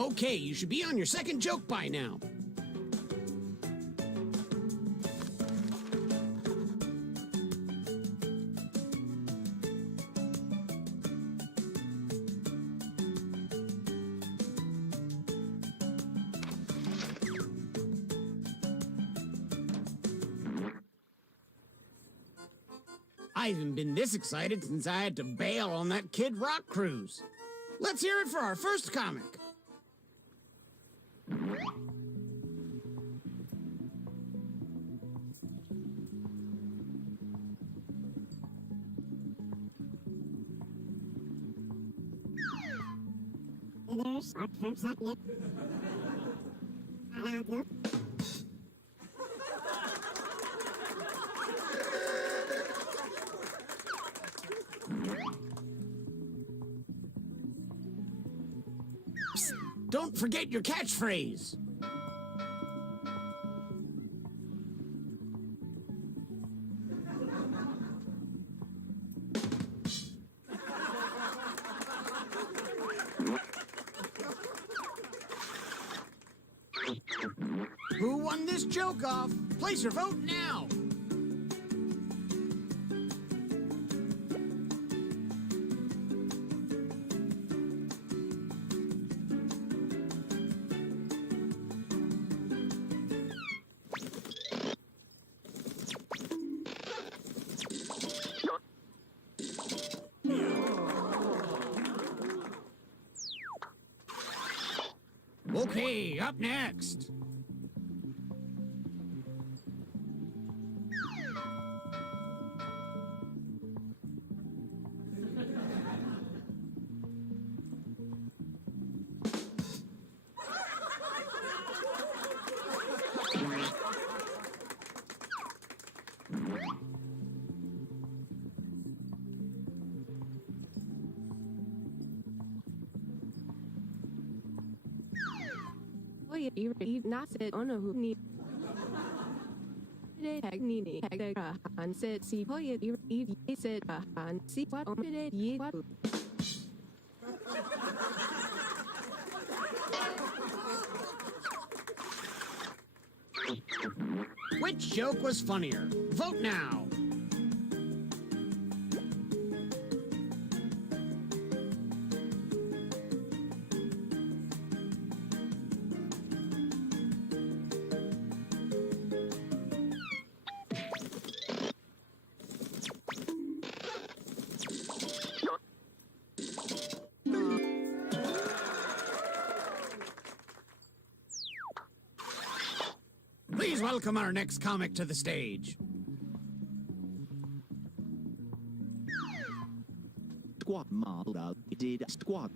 Okay, you should be on your second joke by now. I haven't been this excited since I had to bail on that Kid Rock cruise. Let's hear it for our first comic. Psst, don't forget your catchphrase. Who won this joke off? Place your vote now. Okay, up next. Which joke was funnier? Vote now. Please welcome our next comic to the stage. Squad model did squad.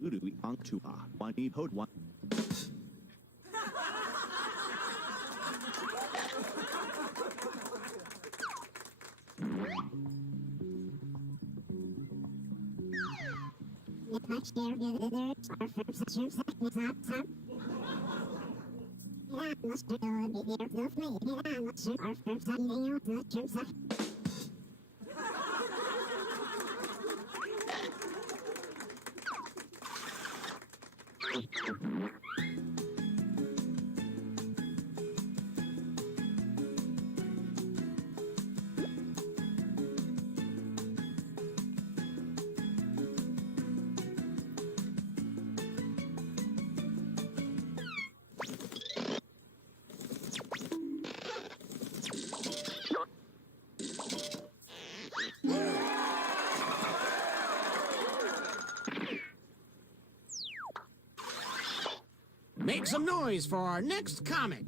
Uru Angtua, one hold one. Make some noise for our next comic.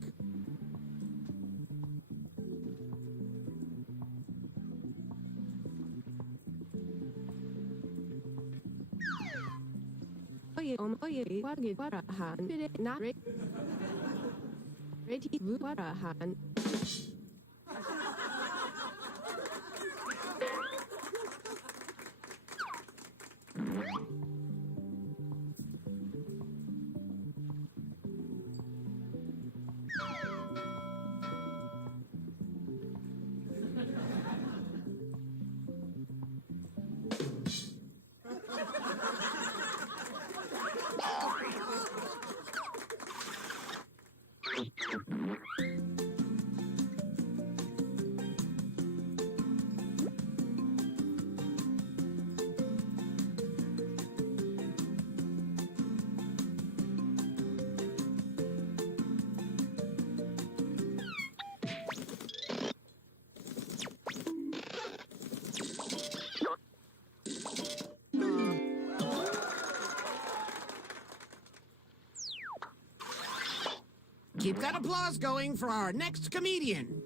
Keep that applause going for our next comedian.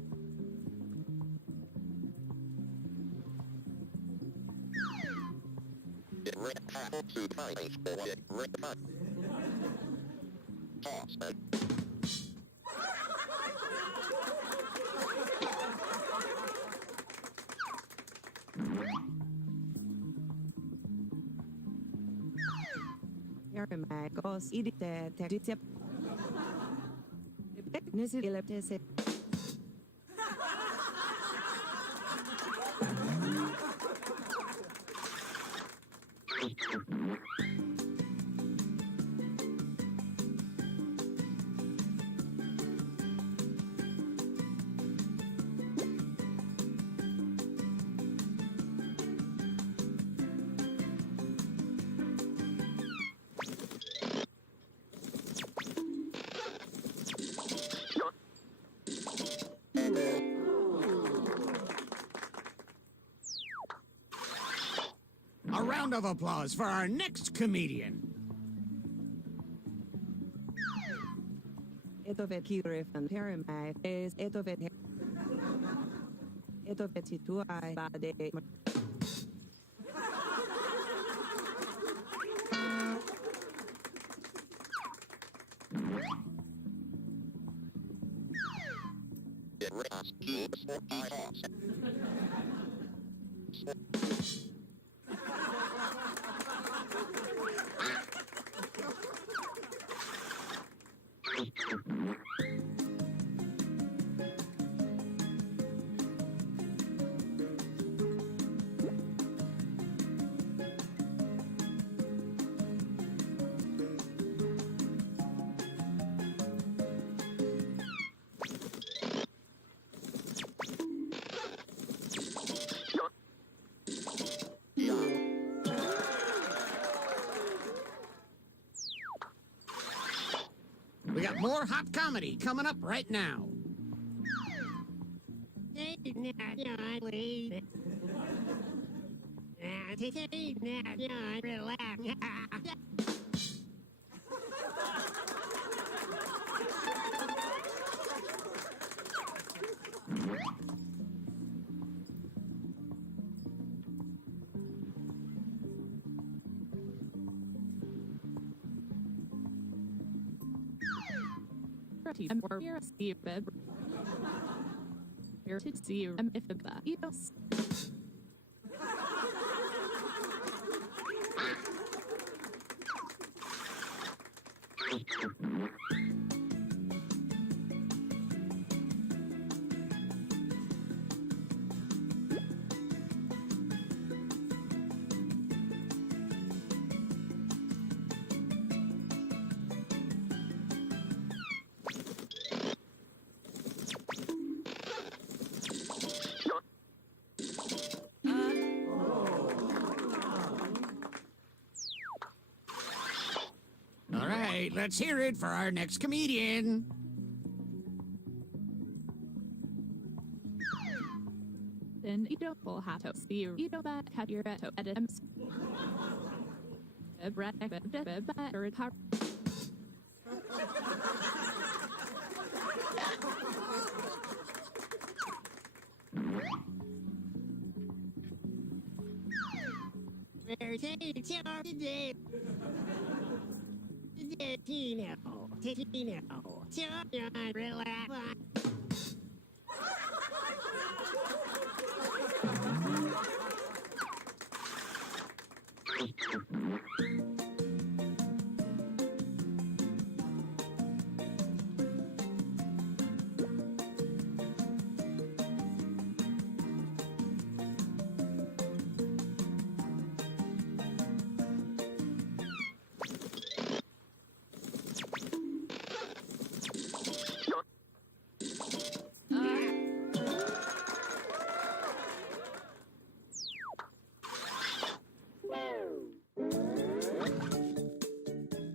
A round of applause for our next comedian. got more hot comedy coming up right now. All right, let's hear it for our next comedian. Then you don't pull hat to see you don't bet cut your bet to edits.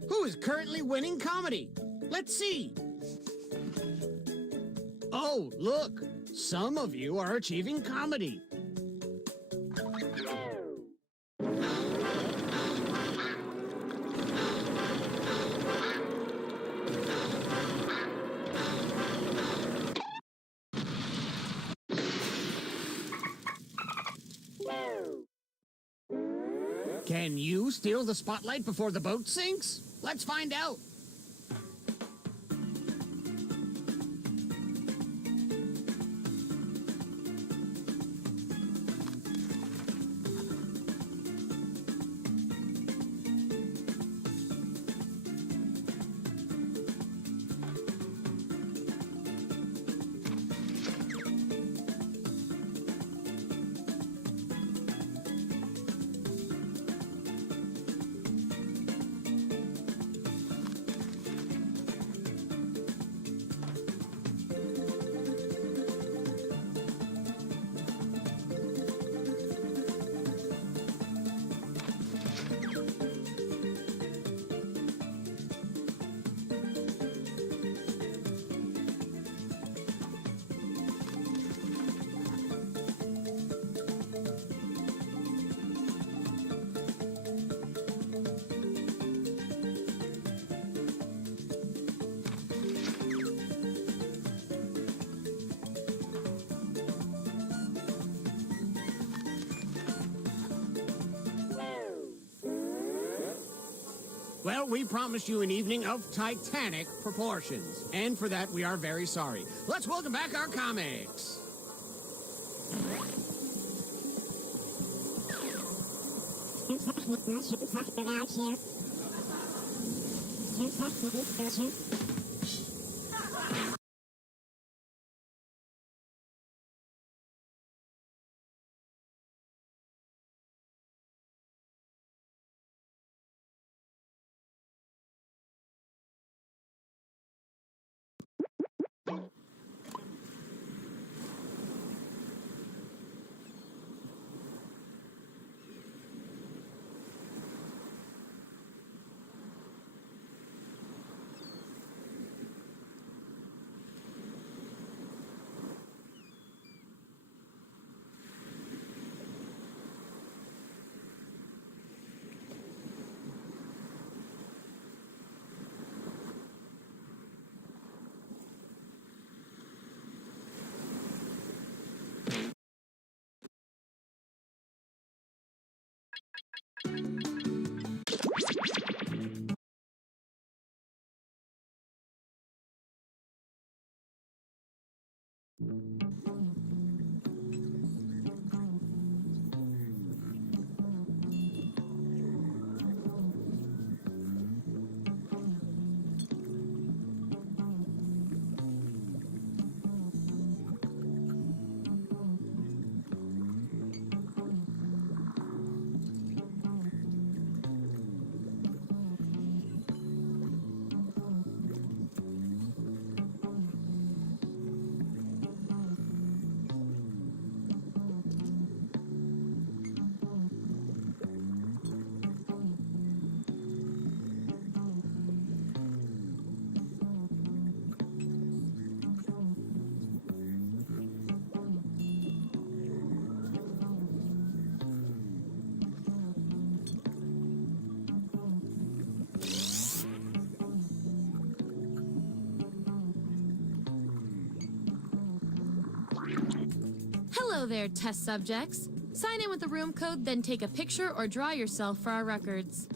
Who is currently winning comedy? Let's see. Oh, look. Some of you are achieving comedy. Can you steal the spotlight before the boat sinks? Let's find out. Well, we promised you an evening of titanic proportions, and for that we are very sorry. Let's welcome back our comics. Hello there, test subjects. Sign in with the room code, then take a picture or draw yourself for our records.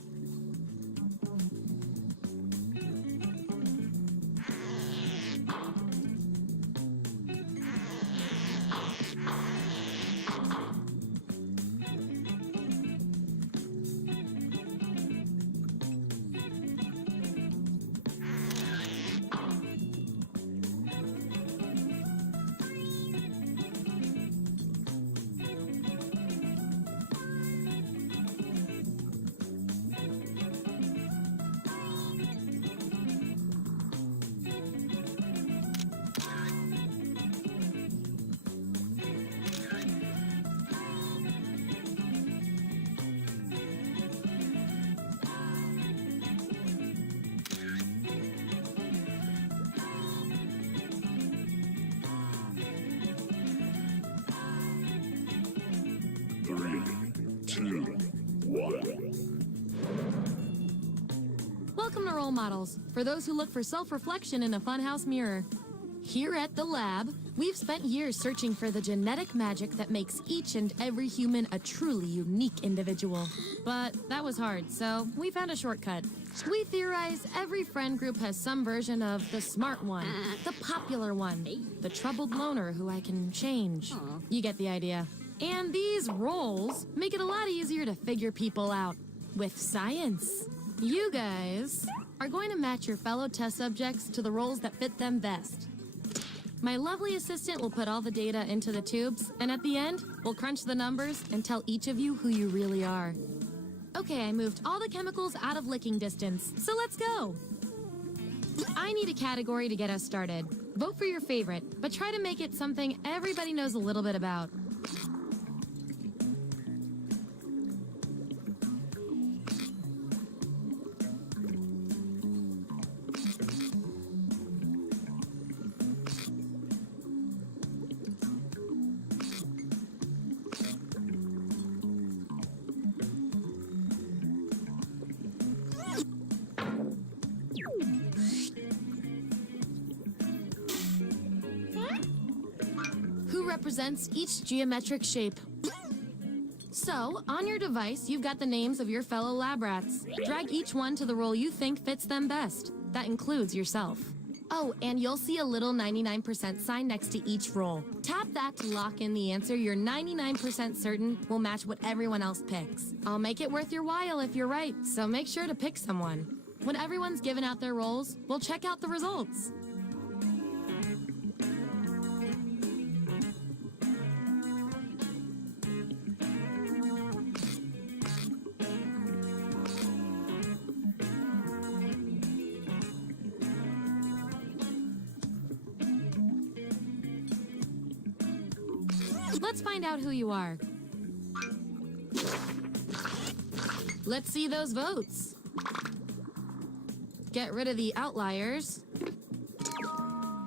Welcome to Role Models, for those who look for self-reflection in a funhouse mirror. Here at the lab, we've spent years searching for the genetic magic that makes each and every human a truly unique individual. But that was hard, so we found a shortcut. We theorize every friend group has some version of the smart one, the popular one, the troubled loner who I can change. You get the idea. And these roles make it a lot easier to figure people out with science. You guys are going to match your fellow test subjects to the roles that fit them best. My lovely assistant will put all the data into the tubes, and at the end, we'll crunch the numbers and tell each of you who you really are. Okay, I moved all the chemicals out of licking distance, so let's go. I need a category to get us started. Vote for your favorite, but try to make it something everybody knows a little bit about. Represents each geometric shape. So, on your device, you've got the names of your fellow lab rats. Drag each one to the role you think fits them best. That includes yourself. Oh, and you'll see a little 99% sign next to each role. Tap that to lock in the answer you're 99% certain will match what everyone else picks. I'll make it worth your while if you're right, so make sure to pick someone. When everyone's given out their roles, we'll check out the results. Let's find out who you are. Let's see those votes. Get rid of the outliers.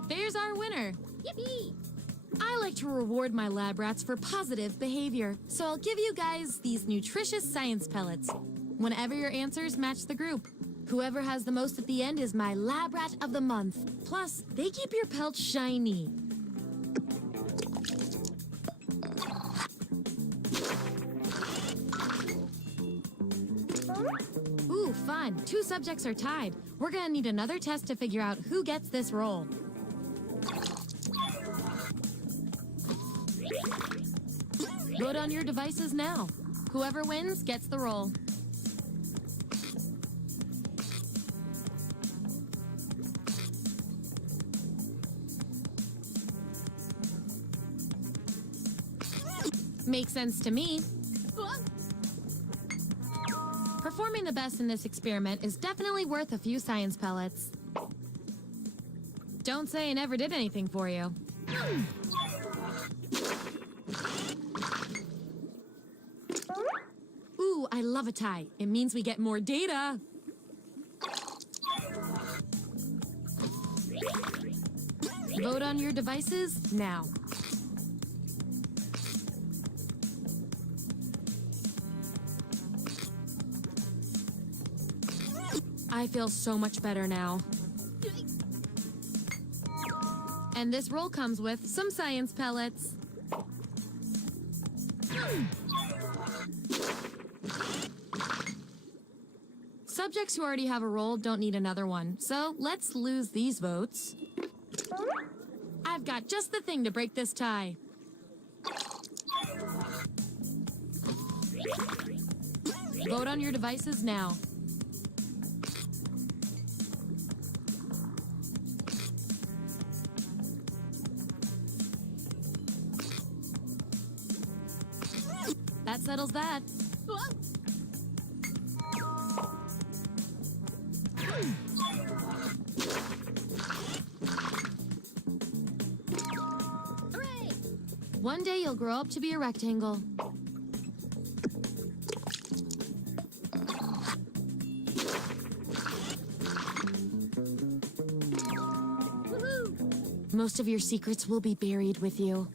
There's our winner. Yippee! I like to reward my lab rats for positive behavior, so I'll give you guys these nutritious science pellets whenever your answers match the group. Whoever has the most at the end is my lab rat of the month. Plus, they keep your pelt shiny. Ooh, fun. 2 subjects are tied. We're gonna need another test to figure out who gets this role. Vote on your devices now. Whoever wins gets the roll. Makes sense to me. Performing the best in this experiment is definitely worth a few science pellets. Don't say I never did anything for you. Ooh, I love a tie. It means we get more data. Vote on your devices now. I feel so much better now. And this roll comes with some science pellets. Subjects who already have a roll don't need another one, so let's lose these votes. I've got just the thing to break this tie. Vote on your devices now. That settles that. Hooray! One day you'll grow up to be a rectangle. Woohoo! Most of your secrets will be buried with you.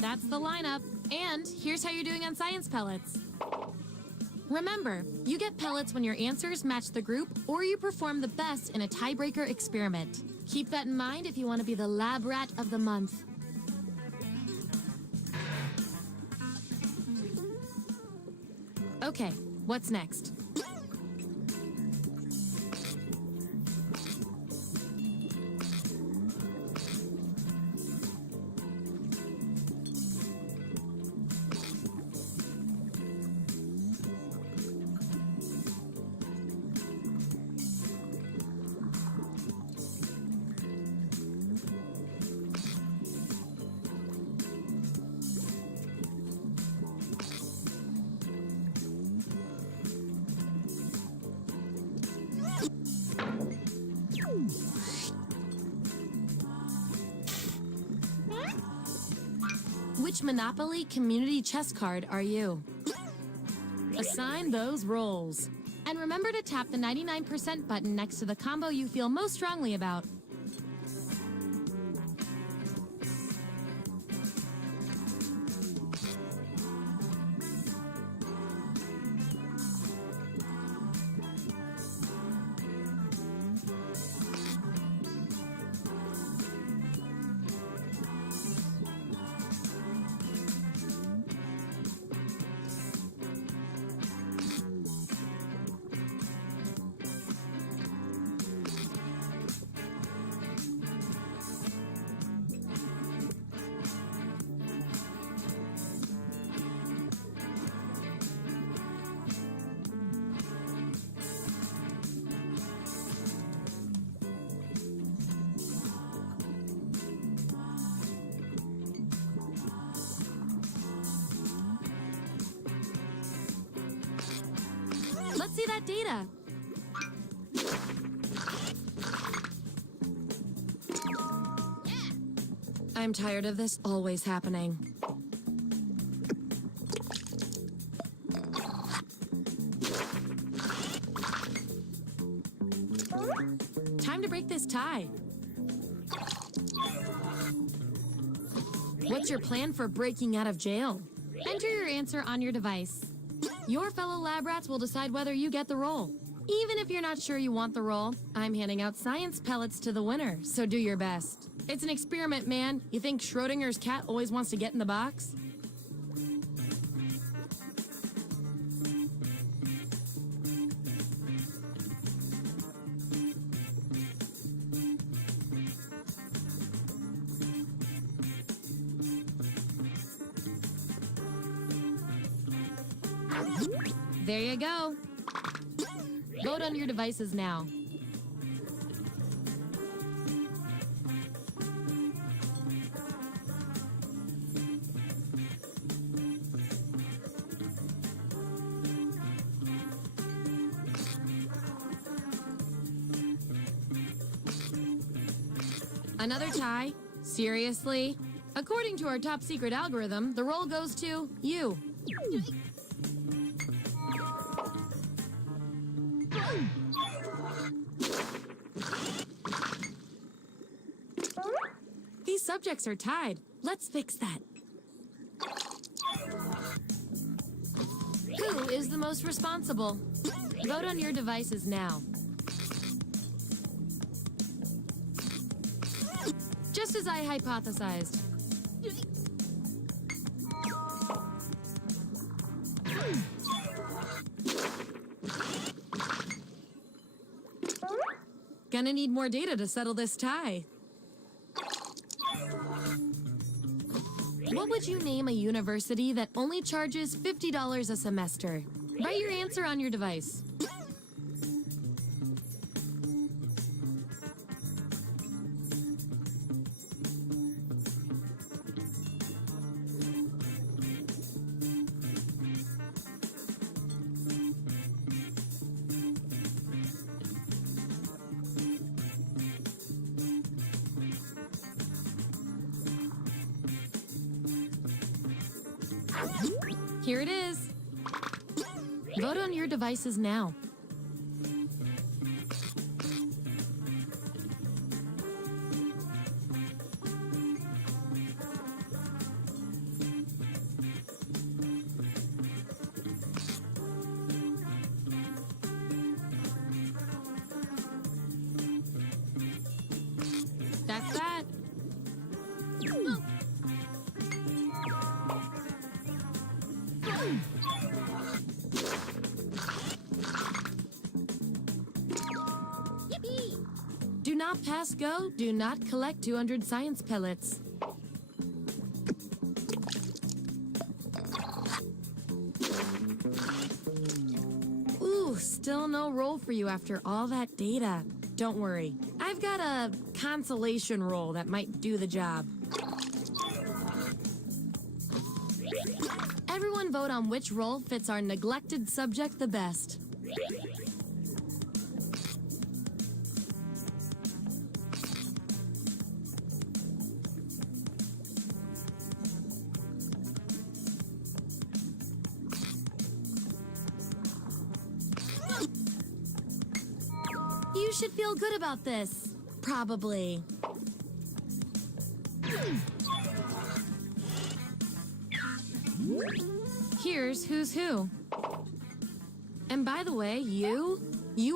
That's the lineup. And here's how you're doing on science pellets. Remember, you get pellets when your answers match the group or you perform the best in a tiebreaker experiment. Keep that in mind if you want to be the lab rat of the month. Okay, what's next? Which Monopoly community chess card are you? Assign those roles. And remember to tap the 99% button next to the combo you feel most strongly about. Let's see that data. I'm tired of this always happening. Time to break this tie. What's your plan for breaking out of jail? Enter your answer on your device. Your fellow lab rats will decide whether you get the role. Even if you're not sure you want the role, I'm handing out science pellets to the winner, so do your best. It's an experiment, man. You think Schrodinger's cat always wants to get in the box? There you go. Vote on your devices now. Another tie? Seriously? According to our top secret algorithm, the roll goes to you. These subjects are tied. Let's fix that. Who is the most responsible? Vote on your devices now. Just as I hypothesized. Gonna need more data to settle this tie. What would you name a university that only charges $50 a semester? Write your answer on your device. Here it is. Vote on your devices now. That's that. Do not pass go. Do not collect 200 science pellets. Ooh, still no roll for you after all that data. Don't worry. I've got a consolation roll that might do the job. Everyone vote on which role fits our neglected subject the best. You should feel good about this. Probably. Here's who's who. And by the way, you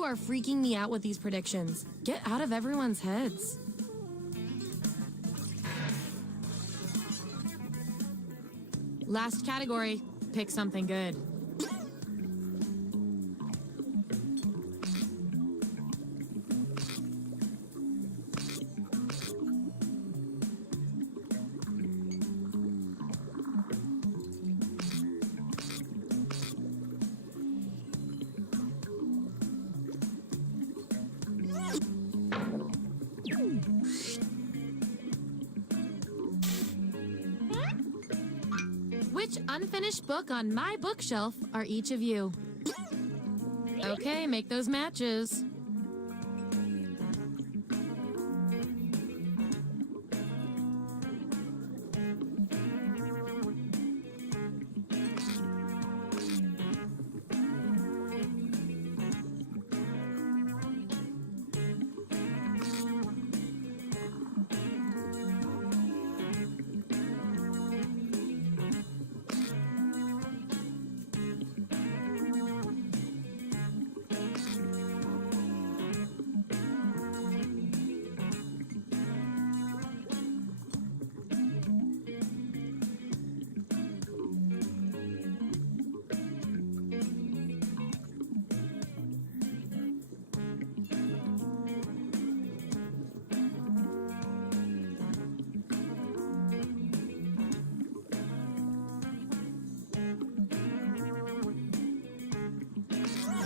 are freaking me out with these predictions. Get out of everyone's heads. Last category. Pick something good. Which unfinished book on my bookshelf are each of you? Okay, make those matches.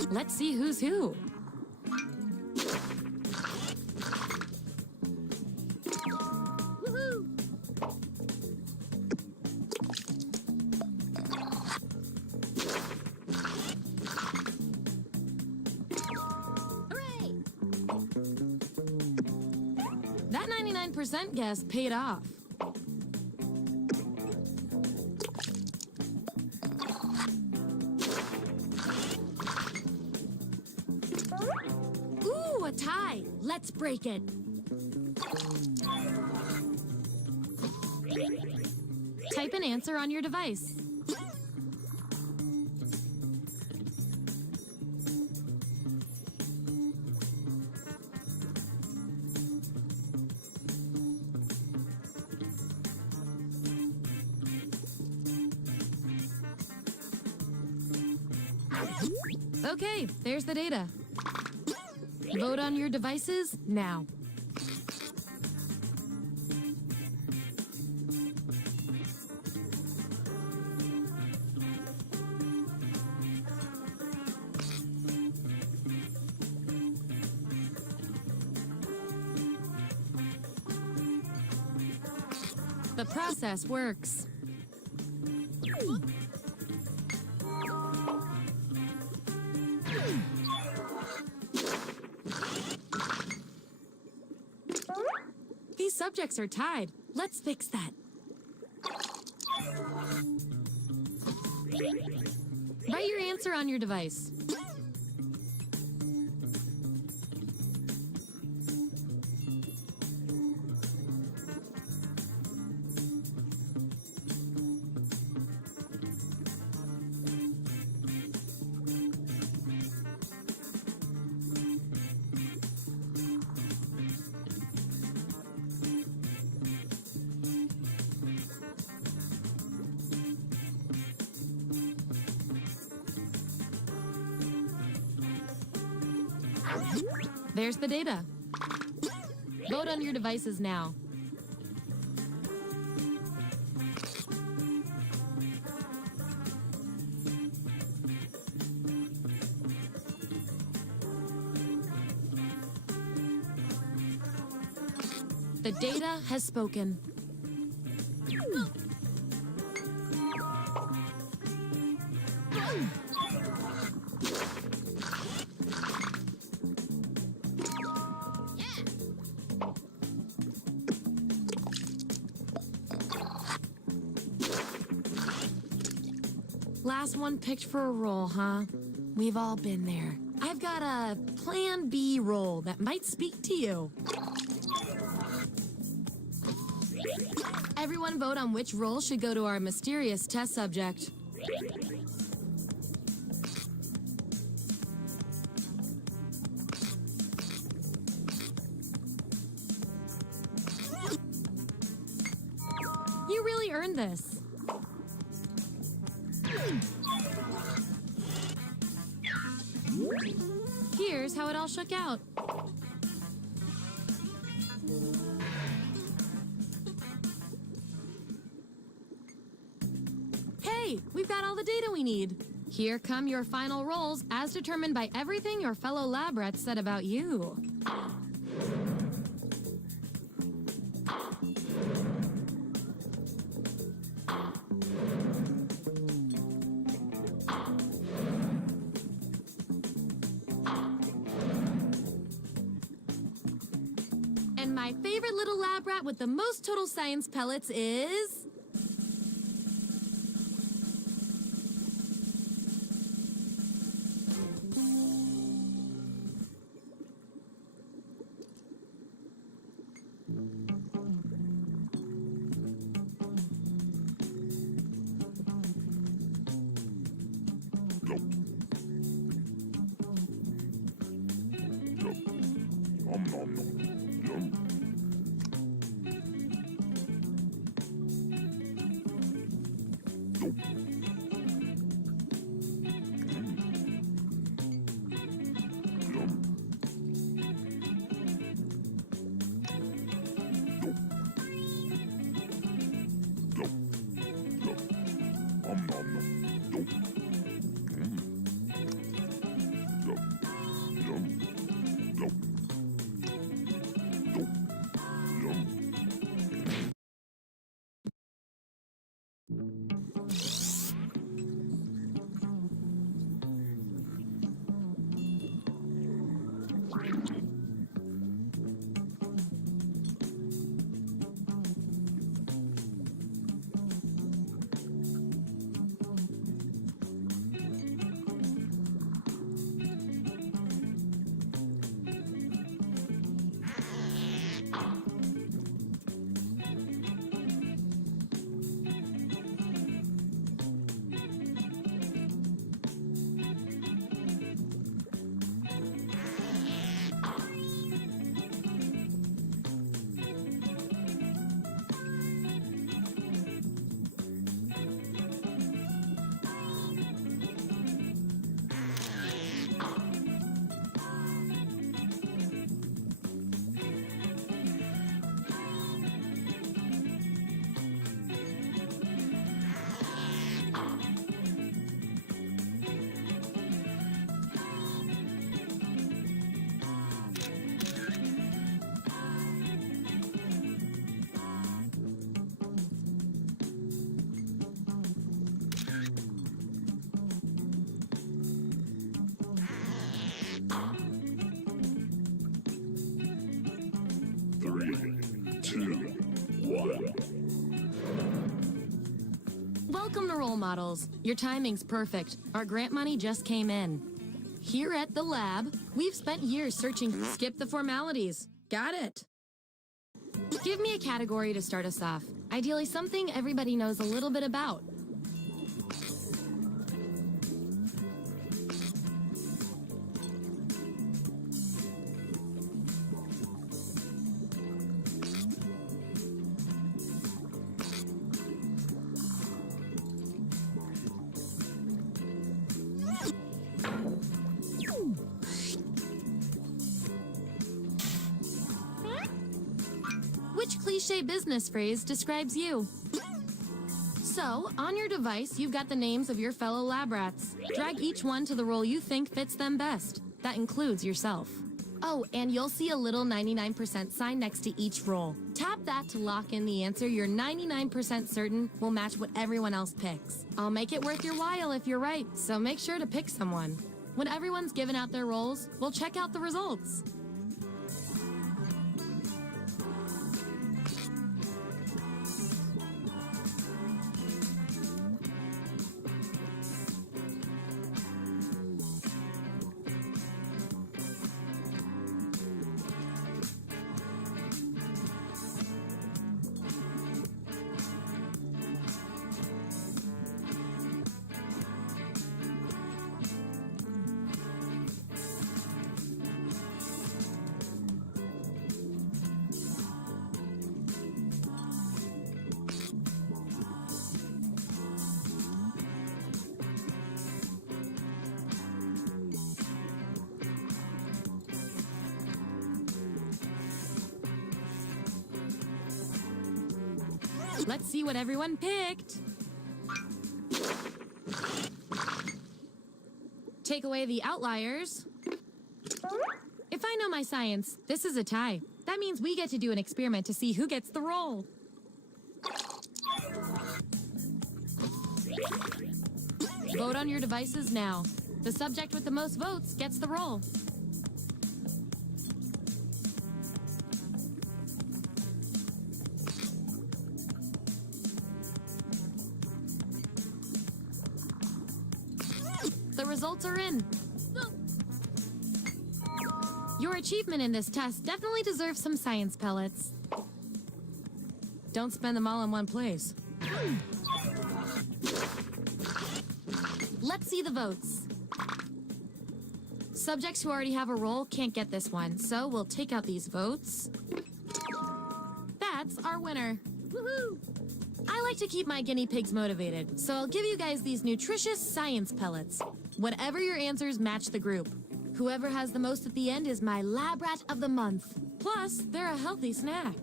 Let's see who's who. Woohoo! Hooray! That 99% guess paid off. Ooh, a tie. Let's break it. Type an answer on your device. Okay, there's the data. Vote on your devices now. The process works. These subjects are tied. Let's fix that. Write your answer on your device. There's the data. Vote on your devices now. The data has spoken. Last one picked for a role, huh? We've all been there. I've got a Plan B role that might speak to you. Everyone vote on which role should go to our mysterious test subject. You really earned this. Here's how it all shook out. Hey, we've got all the data we need. Here come your final roles as determined by everything your fellow lab rats said about you. And my favorite little lab rat with the most total science pellets is... Welcome to Role Models. Your timing's perfect. Our grant money just came in. Here at the lab, we've spent years searching. Skip the formalities. Got it. Give me a category to start us off. Ideally, something everybody knows a little bit about. Which cliche business phrase describes you? So, on your device, you've got the names of your fellow lab rats. Drag each one to the role you think fits them best. That includes yourself. Oh, and you'll see a little 99% sign next to each role. Tap that to lock in the answer you're 99% certain will match what everyone else picks. I'll make it worth your while if you're right, so make sure to pick someone. When everyone's given out their roles, we'll check out the results. Let's see what everyone picked. Take away the outliers. If I know my science, this is a tie. That means we get to do an experiment to see who gets the role. Vote on your devices now. The subject with the most votes gets the role. The results are in. Your achievement in this test definitely deserves some science pellets. Don't spend them all in one place. Let's see the votes. Subjects who already have a role can't get this one, so we'll take out these votes. That's our winner. Woohoo! I like to keep my guinea pigs motivated, so I'll give you guys these nutritious science pellets. Whatever your answers, match the group. Whoever has the most at the end is my lab rat of the month. Plus, they're a healthy snack.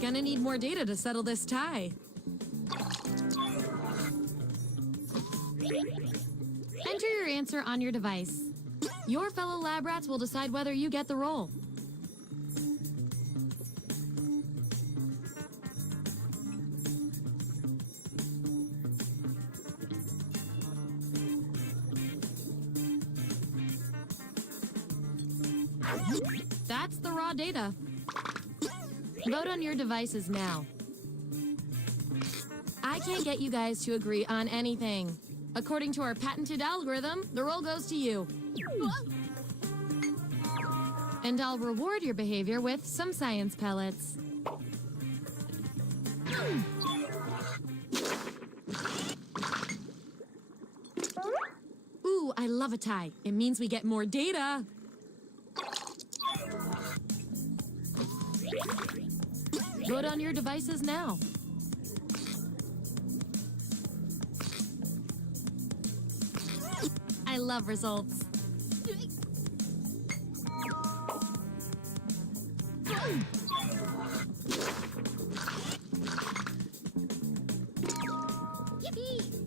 Gonna need more data to settle this tie. Enter your answer on your device. Your fellow lab rats will decide whether you get the role. That's the raw data. Vote on your devices now. I can't get you guys to agree on anything. According to our patented algorithm, the role goes to you. And I'll reward your behavior with some science pellets. Ooh, I love a tie. It means we get more data. Vote on your devices now. I love results. Yippee!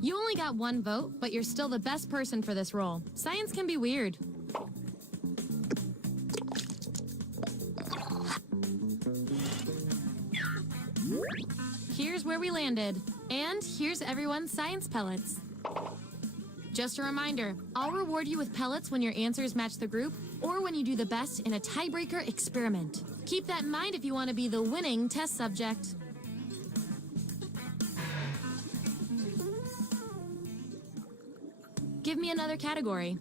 You only got one vote, but you're still the best person for this role. Science can be weird. Here's where we landed. And here's everyone's science pellets. Just a reminder, I'll reward you with pellets when your answers match the group or when you do the best in a tiebreaker experiment. Keep that in mind if you want to be the winning test subject. Give me another category.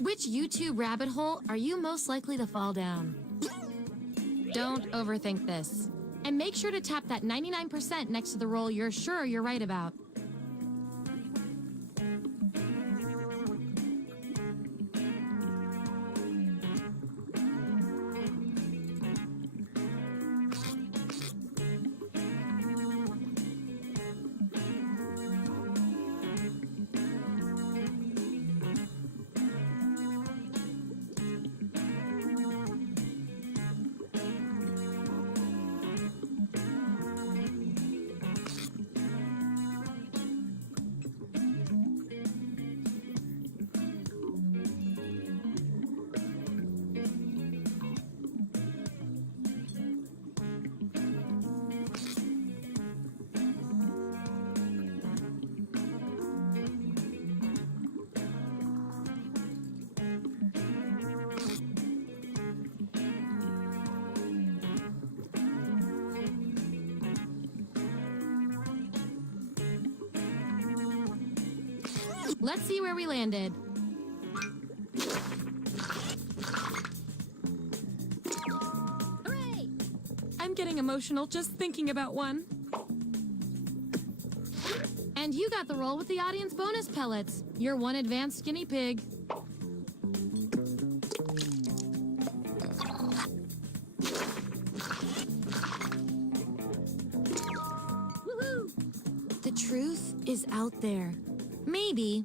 Which YouTube rabbit hole are you most likely to fall down? Don't overthink this. And make sure to tap that 99% next to the roll you're sure you're right about. Let's see where we landed. Hooray! I'm getting emotional just thinking about one. And you got the roll with the audience bonus pellets. You're one advanced guinea pig. Woohoo! The truth is out there. Maybe.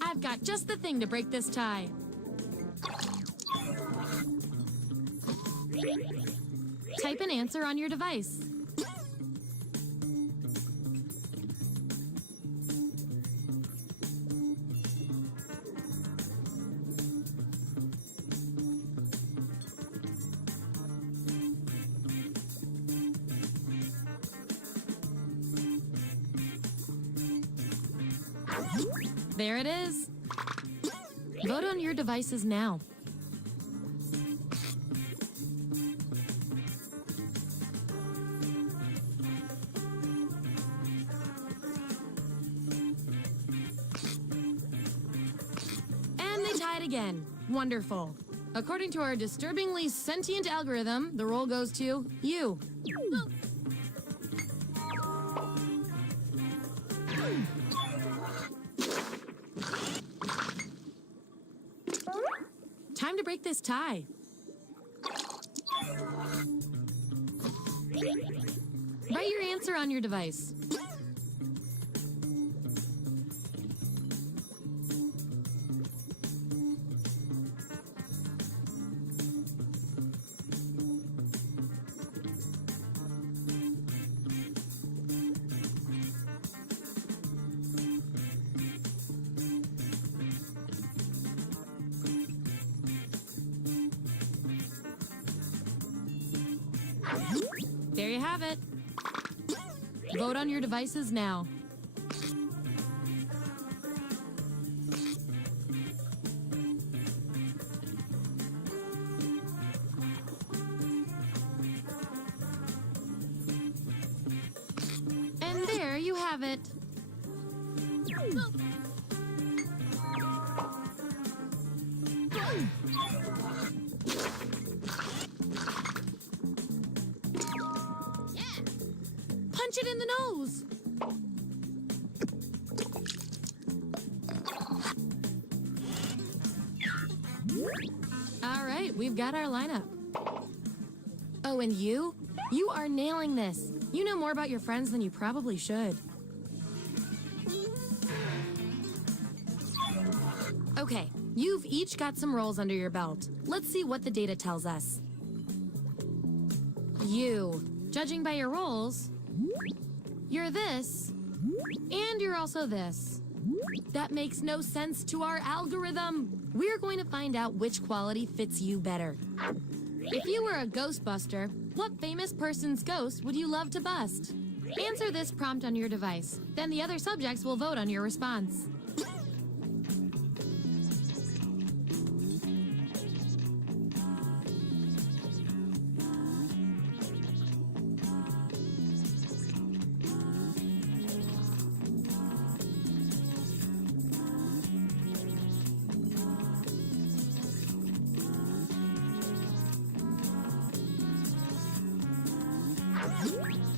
I've got just the thing to break this tie. Type an answer on your device. There it is. Vote on your devices now. And they tied again. Wonderful. According to our disturbingly sentient algorithm, the roll goes to you. Time to break this tie. Write your answer on your device. There you have it. Vote on your devices now. And there you have it. Punch it in the nose. All right, we've got our lineup. Oh, and you? You are nailing this. You know more about your friends than you probably should. Okay, you've each got some roles under your belt. Let's see what the data tells us. You, judging by your roles, you're this, and you're also this. That makes no sense to our algorithm. We're going to find out which quality fits you better. If you were a Ghostbuster, what famous person's ghost would you love to bust? Answer this prompt on your device. Then the other subjects will vote on your response.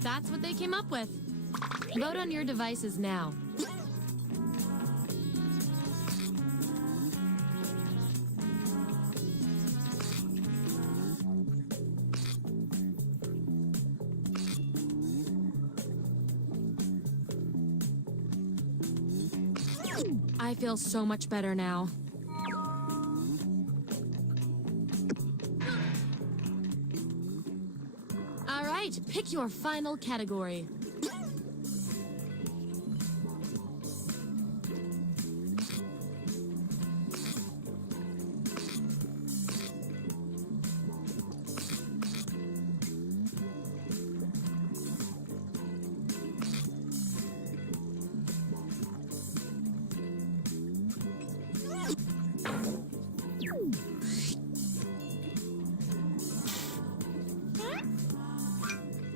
That's what they came up with. Vote on your devices now. I feel so much better now. All right, pick your final category.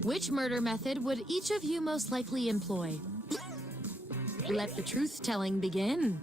Which murder method would each of you most likely employ? Let the truth-telling begin.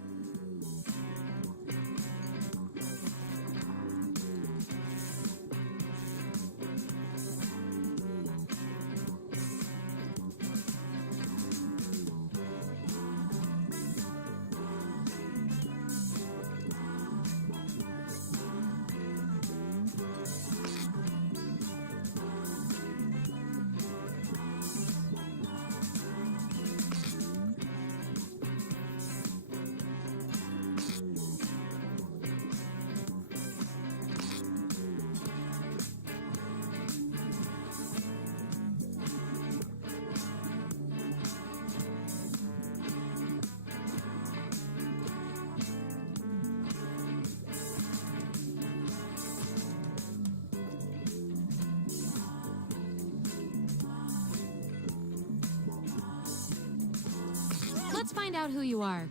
Let's find out who you are.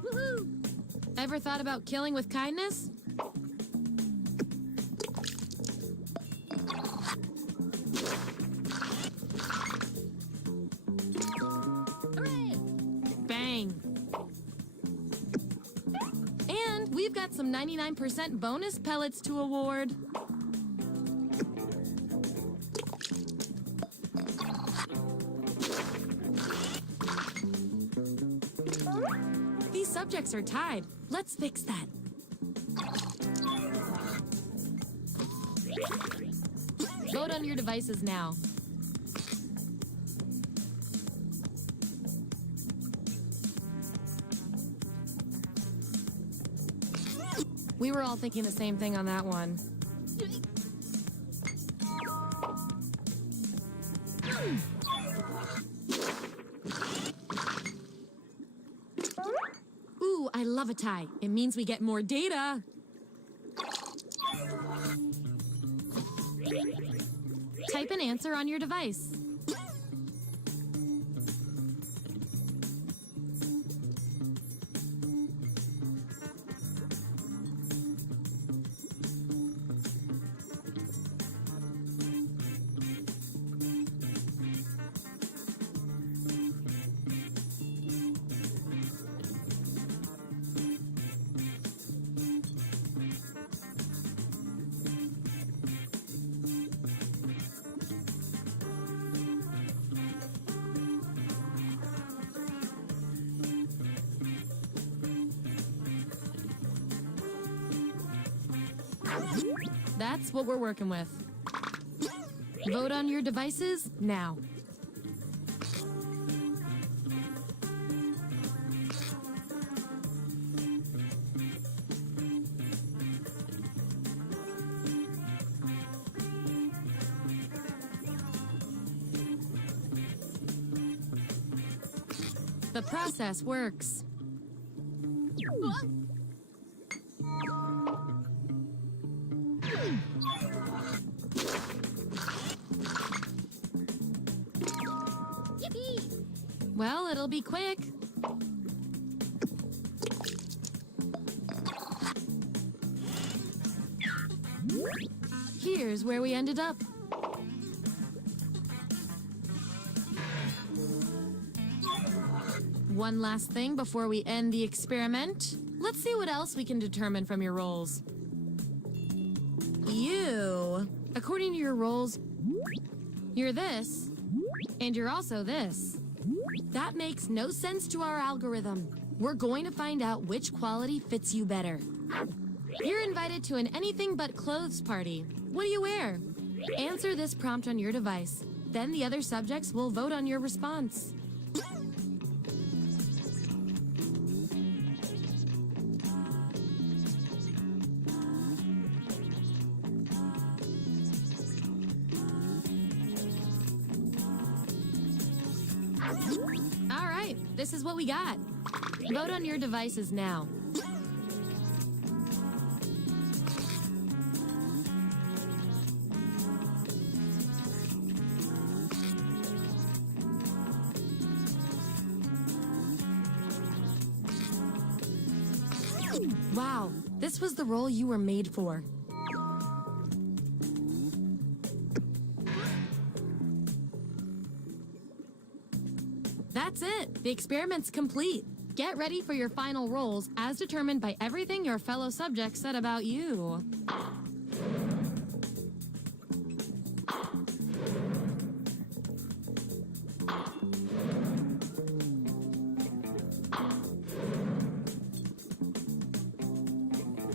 Woohoo! Ever thought about killing with kindness? Hooray! Bang! And we've got some 99% bonus pellets to award. These subjects are tied. Let's fix that. Vote on your devices now. We were all thinking the same thing on that one. Ooh, I love a tie. It means we get more data. Type an answer on your device. That's what we're working with. Vote on your devices now. The process works. Yippee! Well, it'll be quick. Here's where we ended up. One last thing before we end the experiment. Let's see what else we can determine from your rolls. You, according to your rolls, you're this, and you're also this. That makes no sense to our algorithm. We're going to find out which quality fits you better. You're invited to an anything but clothes party. What do you wear? Answer this prompt on your device. Then the other subjects will vote on your response. All right, this is what we got. Vote on your devices now. Wow, this was the role you were made for. That's it. The experiment's complete. Get ready for your final rolls as determined by everything your fellow subjects said about you.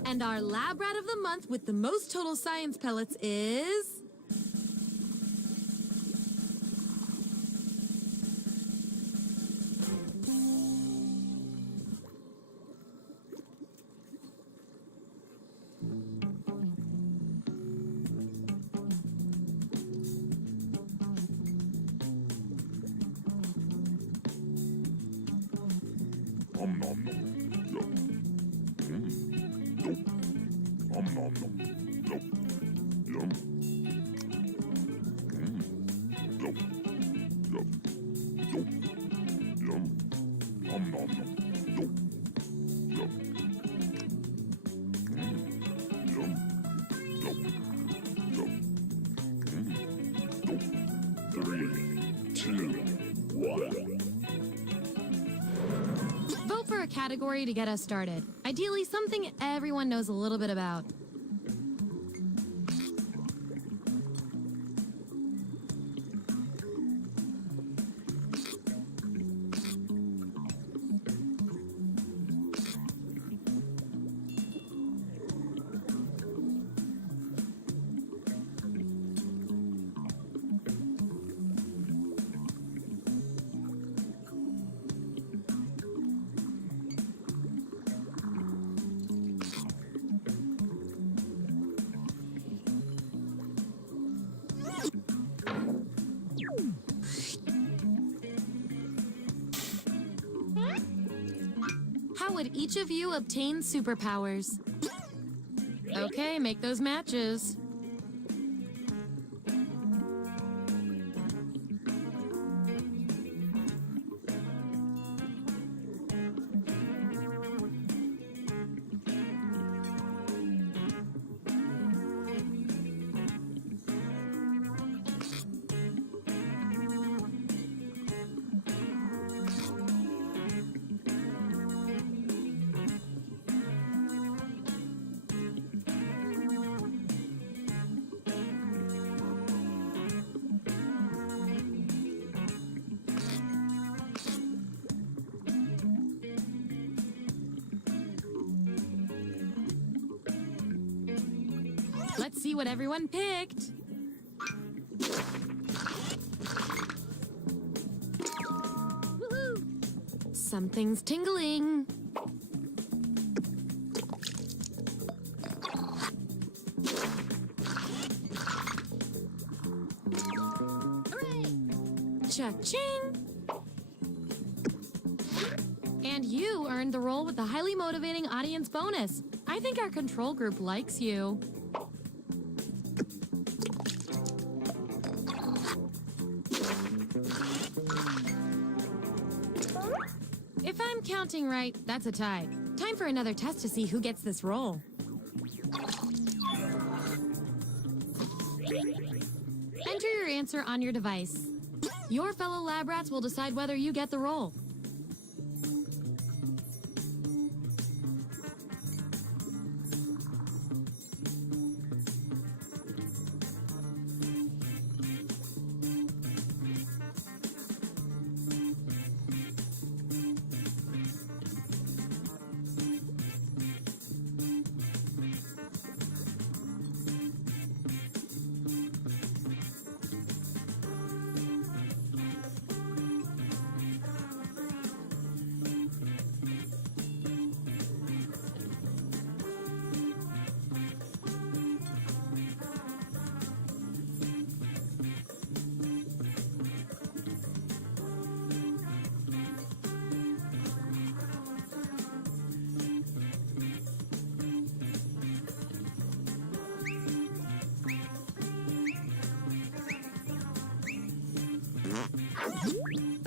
And our lab rat of the month with the most total science pellets is... Nom nom nom. Yup. Nope. Nom nom nom. Nope. Yum. Yup. Yup. Yup. Yum. Nom nom nom. Nope. Yup. Yum. Yup. Yup. Nope. 3, 2, 1. Vote for a category to get us started. Ideally, something everyone knows a little bit about. How would each of you obtain superpowers? Okay, make those matches. Let's see what everyone picked. Woohoo! Something's tingling. Hooray! Cha-ching! earned the role with the highly motivating audience bonus. I think our control group likes you. If I'm counting right, that's a tie. Time for another test to see who gets this role. Enter your answer on your device. Your fellow lab rats will decide whether you get the role.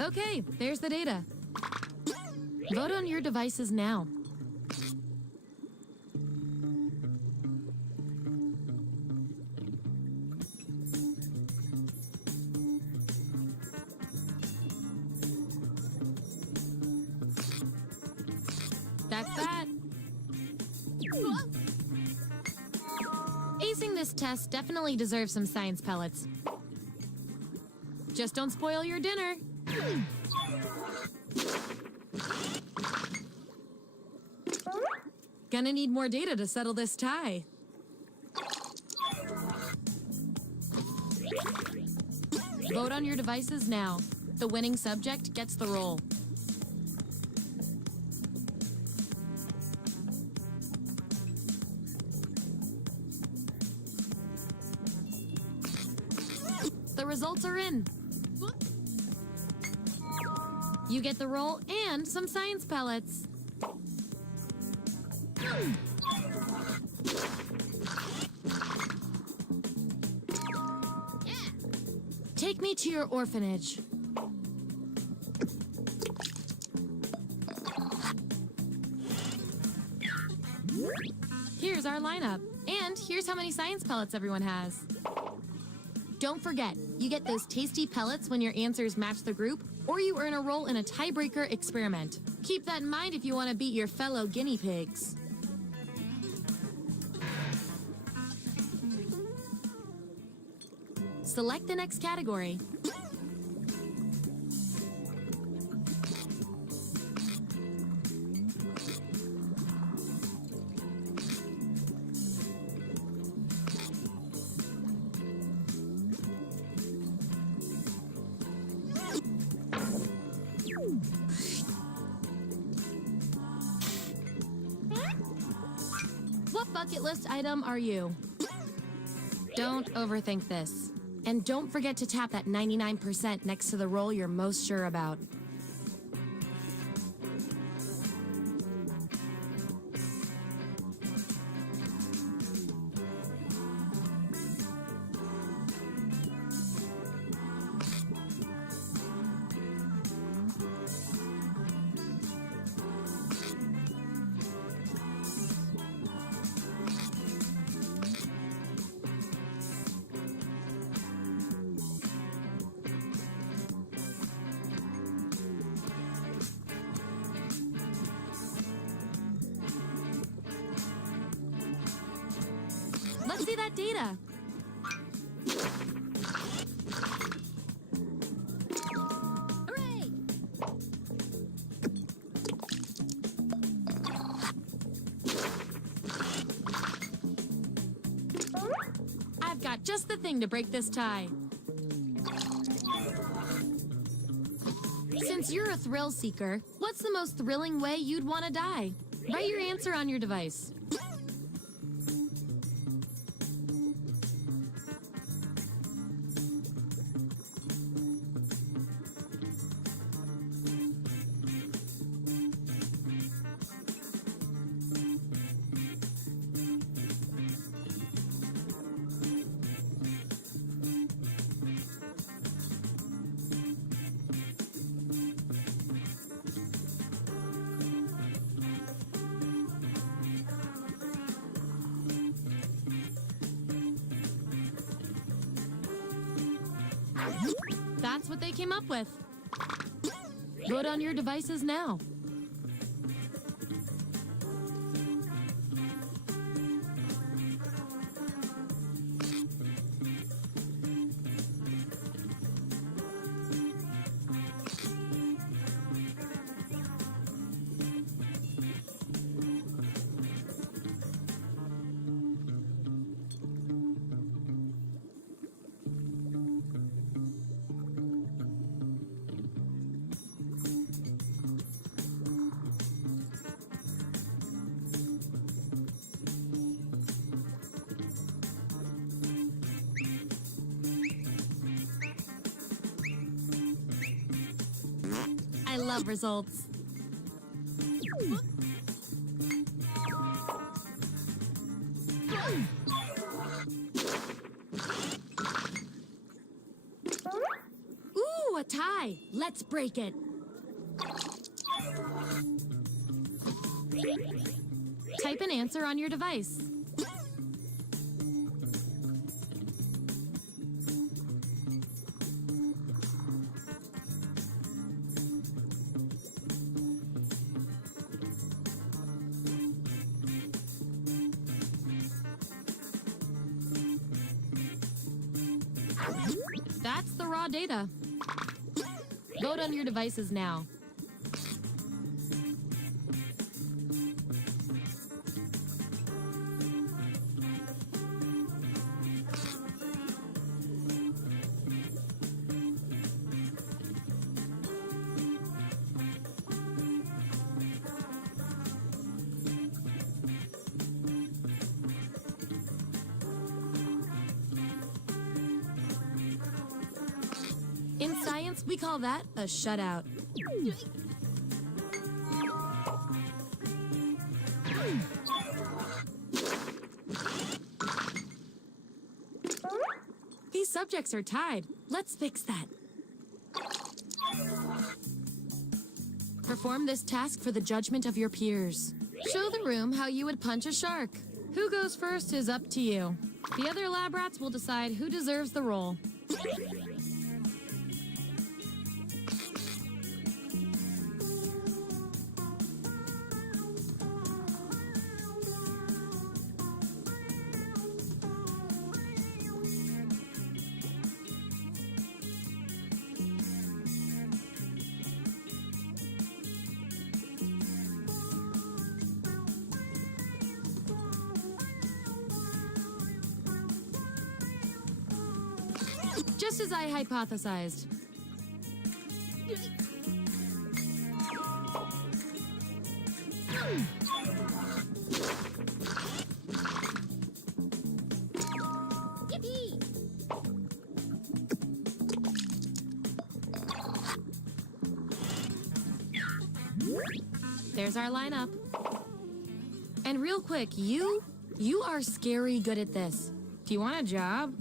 Okay, there's the data. Vote on your devices now. That's that. Acing this test definitely deserves some science pellets. Just don't spoil your dinner. Gonna need more data to settle this tie. Vote on your devices now. The winning subject gets the role. The results are in. You get the role and some science pellets. Take me to your orphanage. Here's our lineup. And here's how many science pellets everyone has. Don't forget, you get those tasty pellets when your answers match the group, or you earn a role in a tiebreaker experiment. Keep that in mind if you want to beat your fellow guinea pigs. Select the next category. What bucket list item are you? Don't overthink this. And don't forget to tap that 99% next to the role you're most sure about. Let's see that data. Hooray! I've got just the thing to break this tie. Since you're a thrill seeker, what's the most thrilling way you'd want to die? Write your answer on your device. That's what they came up with. Vote on your devices now. I love results. Ooh, a tie. Let's break it. Type an answer on your device. That's the raw data. Vote on your devices now. In science, we call that a shutout. These subjects are tied. Let's fix that. Perform this task for the judgment of your peers. Show the room how you would punch a shark. Who goes first is up to you. The other lab rats will decide who deserves the role. Just as I hypothesized. Yippee! There's our lineup. And real quick, you are scary good at this. Do you want a job?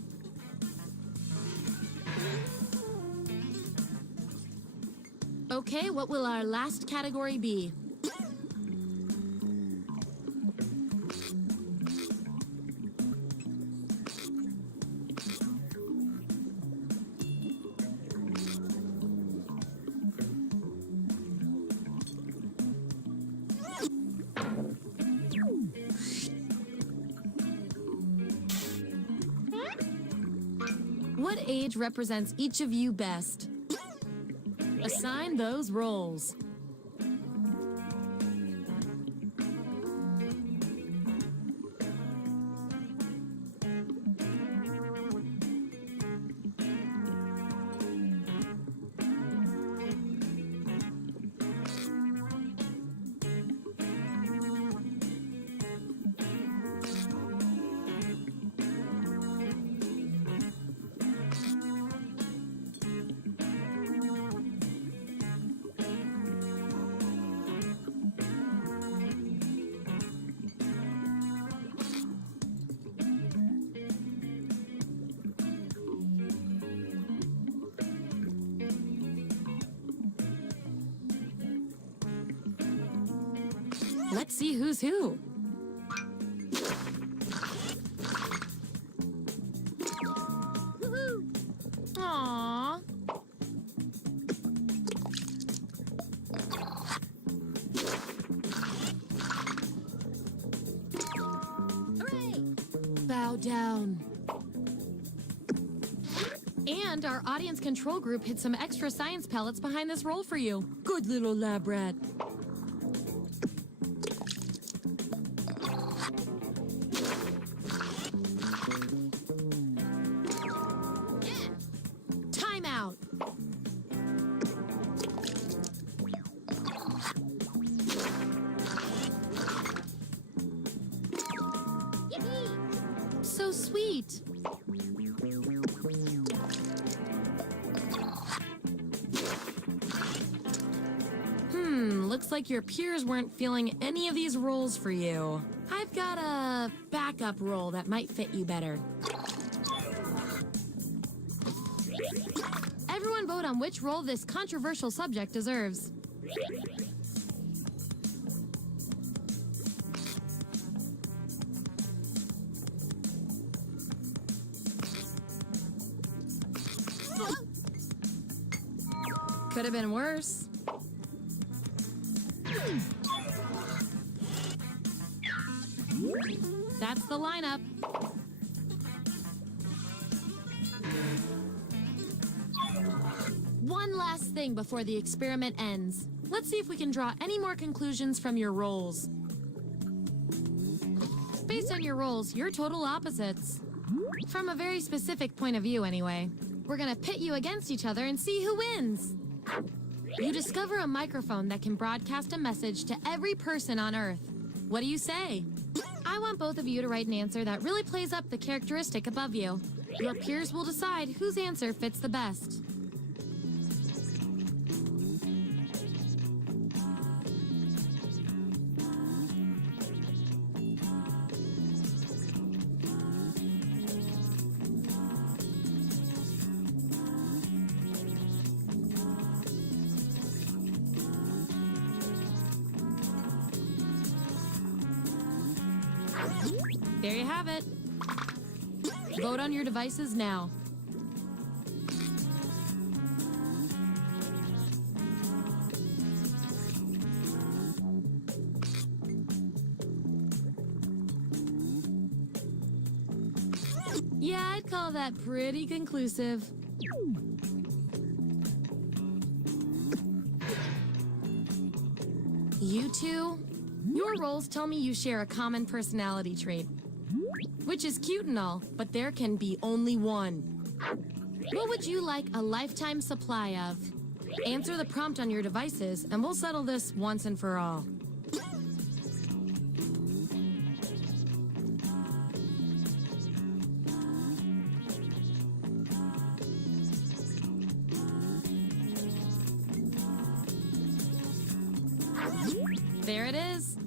Okay, what will our last category be? What age represents each of you best? Assign those roles. Let's see who's who. Aww. Bow down. And our audience control group hid some extra science pellets behind this roll for you. Good little lab rat. Time out. So sweet. Looks like your peers weren't feeling any of these rolls for you. I've got a backup roll that might fit you better. Everyone vote on which role this controversial subject deserves. Could have been worse. That's the lineup. One last thing before the experiment ends. Let's see if we can draw any more conclusions from your roles. Based on your roles, you're total opposites. From a very specific point of view, anyway. We're gonna pit you against each other and see who wins. You discover a microphone that can broadcast a message to every person on Earth. What do you say? I want both of you to write an answer that really plays up the characteristic above you. Your peers will decide whose answer fits the best. There you have it. Vote on your devices now. Yeah, I'd call that pretty conclusive. You two, your roles tell me you share a common personality trait. Which is cute and all, but there can be only one. What would you like a lifetime supply of? Answer the prompt on your devices, and we'll settle this once and for all. There it is.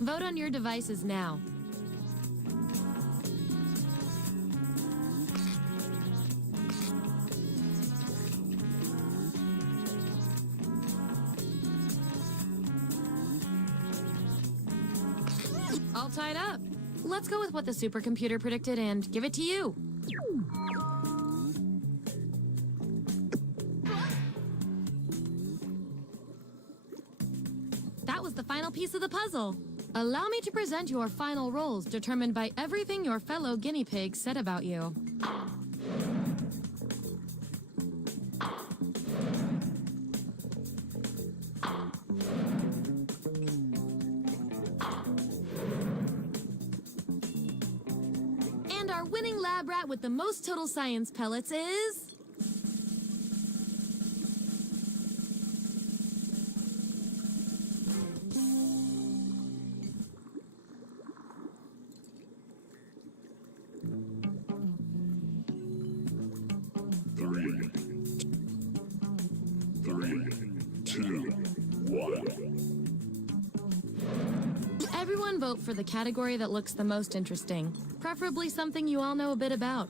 Vote on your devices now. All tied up. Let's go with what the supercomputer predicted and give it to you. That was the final piece of the puzzle. Allow me to present your final roles determined by everything your fellow guinea pigs said about you. And our winning lab rat with the most total science pellets is... Three, two, one. Everyone vote for the category that looks the most interesting, preferably something you all know a bit about.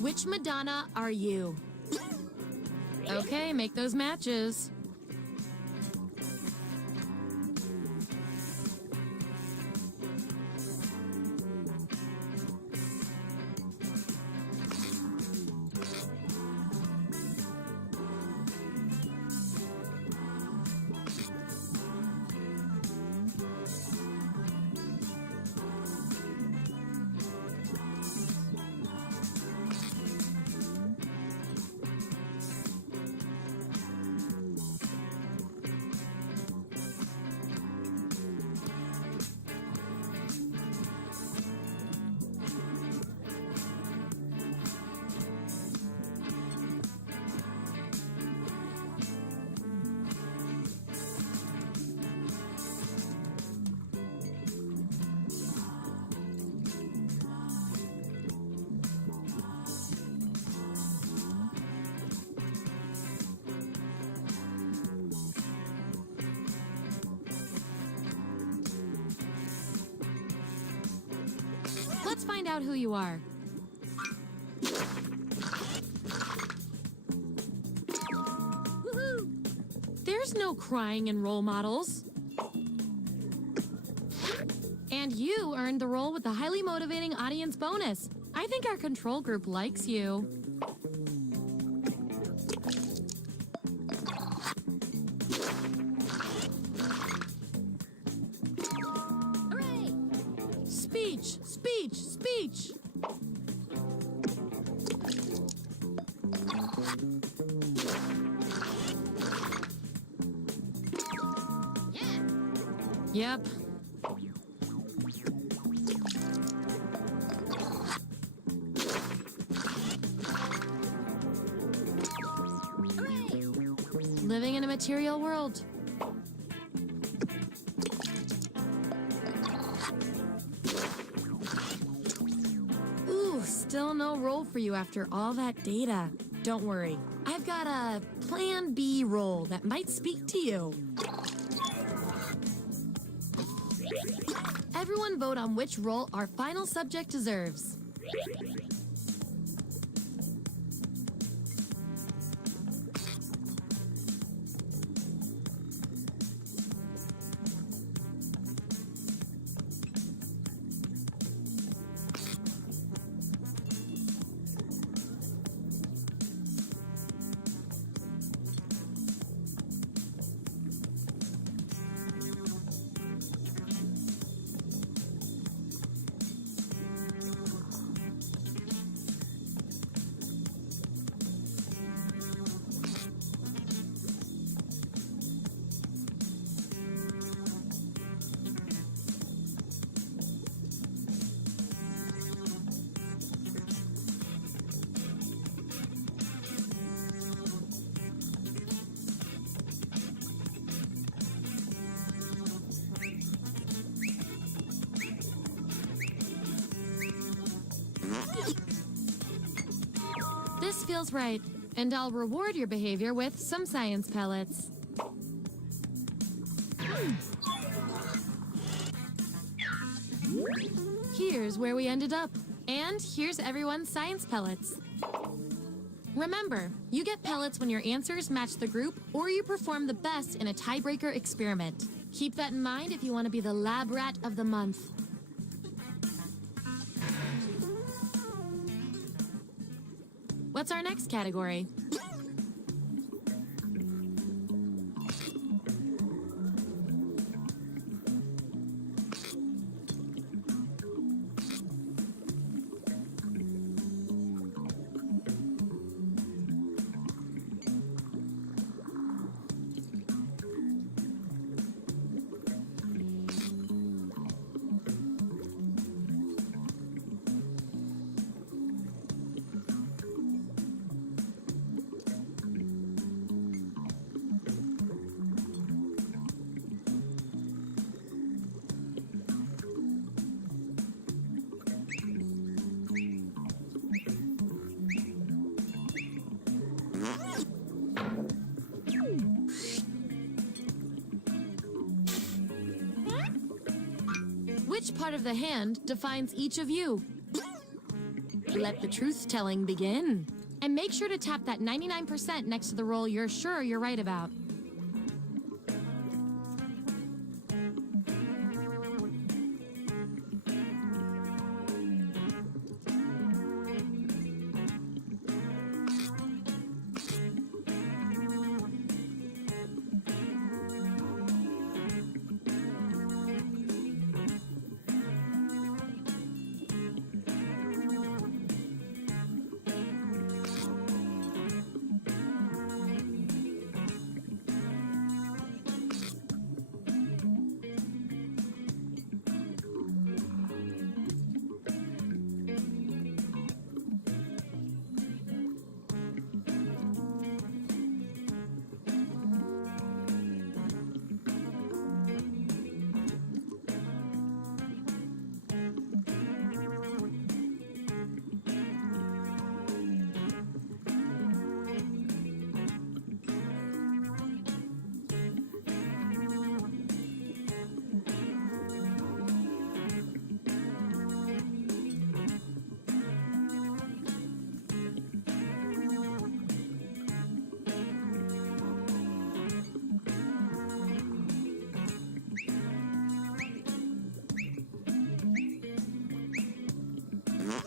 Which Madonna are you? Okay, make those matches. Let's find out who you are. Woohoo! There's no crying in role models. And you earned the role with the highly motivating audience bonus. I think our control group likes you. Hooray! Speech, speech, speech. Yeah. Yep. Hooray! Living in a material world. Ooh, still no role for you after all that data. Don't worry. I've got a Plan B role that might speak to you. Everyone vote on which role our final subject deserves. This feels right, and I'll reward your behavior with some science pellets. Here's where we ended up. And here's everyone's science pellets. Remember, you get pellets when your answers match the group or you perform the best in a tiebreaker experiment. Keep that in mind if you want to be the lab rat of the month. What's our next category? Which part of the hand defines each of you? Let the truth-telling begin. And make sure to tap that 99% next to the roll you're sure you're right about.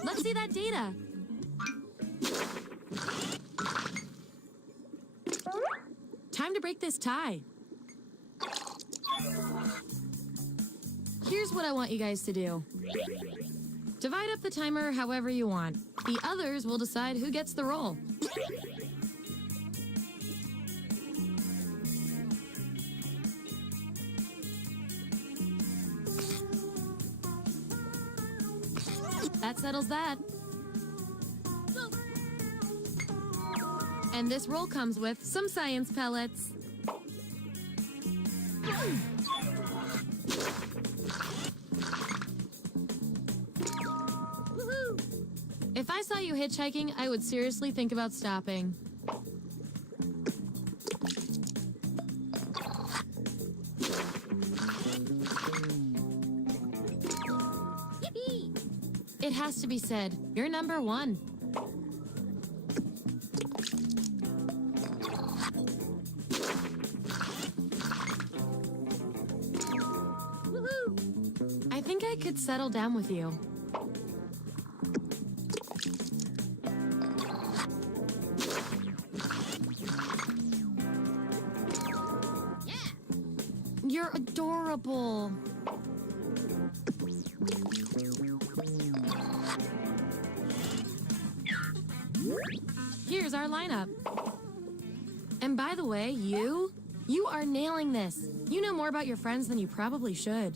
Let's see that data. Time to break this tie. Here's what I want you guys to do. Divide up the timer however you want. The others will decide who gets the roll. That settles that. And this roll comes with some science pellets. Woohoo! If I saw you hitchhiking, I would seriously think about stopping. It has to be said, you're number one. Woohoo! I think I could settle down with you. Yeah! You're adorable. Here's our lineup. And by the way, you are nailing this. You know more about your friends than you probably should.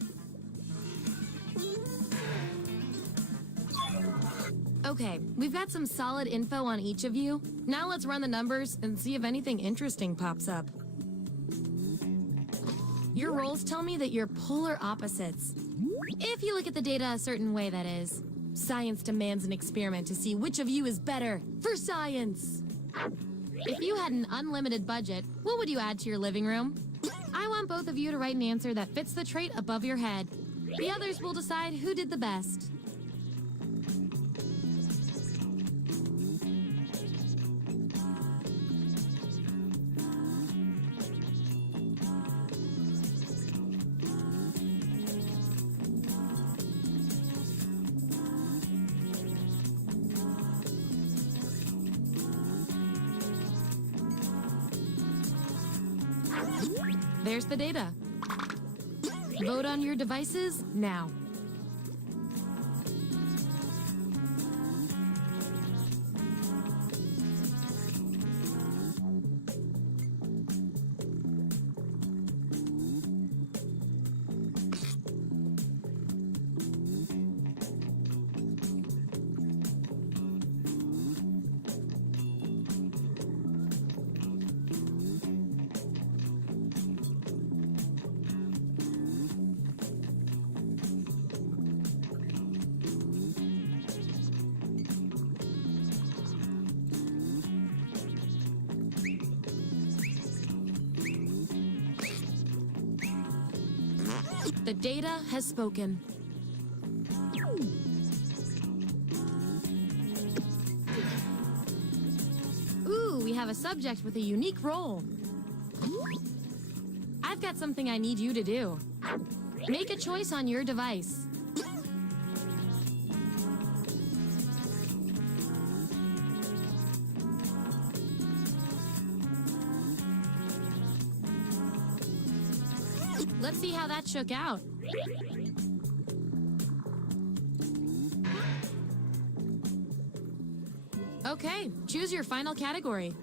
Okay, we've got some solid info on each of you. Now let's run the numbers and see if anything interesting pops up. Your rolls tell me that you're polar opposites. If you look at the data a certain way, that is. Science demands an experiment to see which of you is better for science. If you had an unlimited budget, what would you add to your living room? I want both of you to write an answer that fits the trait above your head. The others will decide who did the best. There's the data. Vote on your devices now. The data has spoken. have a subject with a unique role. I've got something I need you to do. Make a choice on your device. Let's see how that shook out. Okay, choose your final category.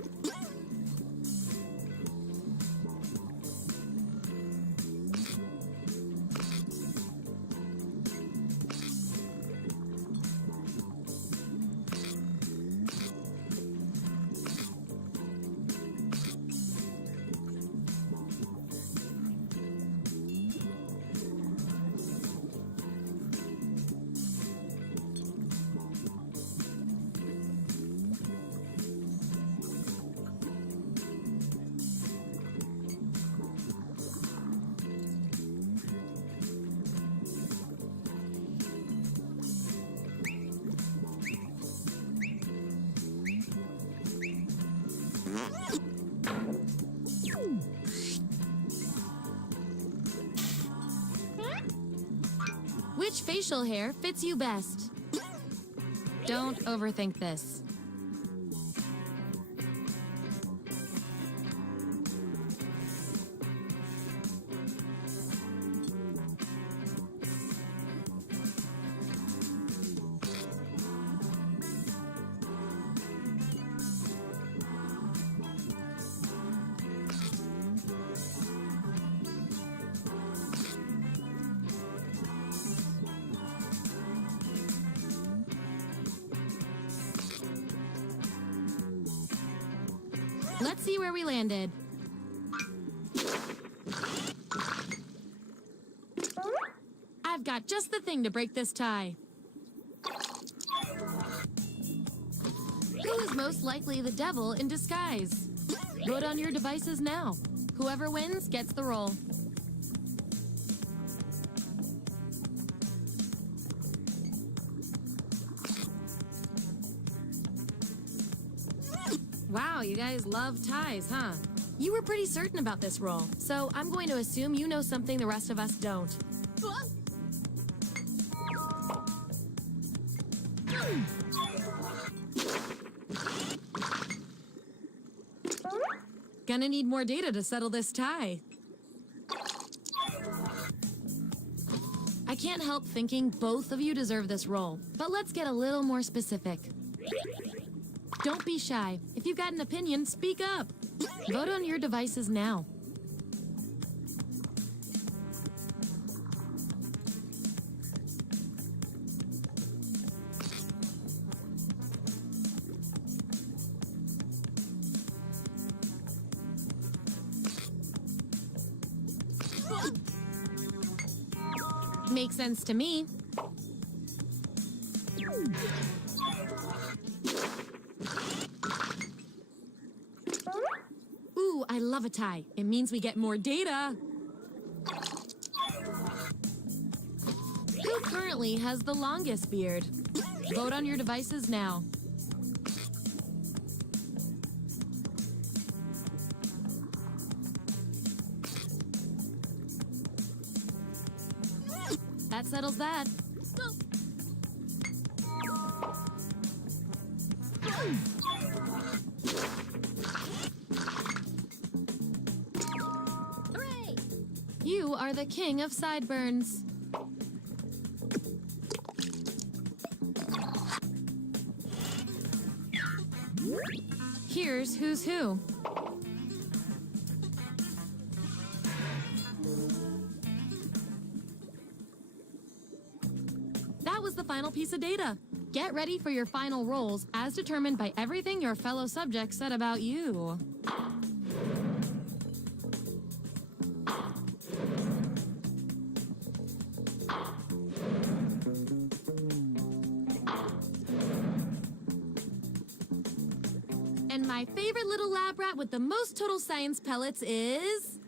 Which facial hair fits you best? Don't overthink this. Let's see where we landed. I've got just the thing to break this tie. Who is most likely the devil in disguise? Vote on your devices now. Whoever wins gets the role. Wow, you guys love ties, huh? You were pretty certain about this role, so I'm going to assume you know something the rest of us don't. Gonna need more data to settle this tie. I can't help thinking both of you deserve this role, but let's get a little more specific. Don't be shy. If you've got an opinion, speak up. Vote on your devices now. Makes sense to me. Ooh, I love a tie. It means we get more data. Who currently has the longest beard? Vote on your devices now. That settles that. Hooray! You are the king of sideburns. Here's who's who. That was the final piece of data. Get ready for your final roles as determined by everything your fellow subjects said about you. And my favorite little lab rat with the most total science pellets is...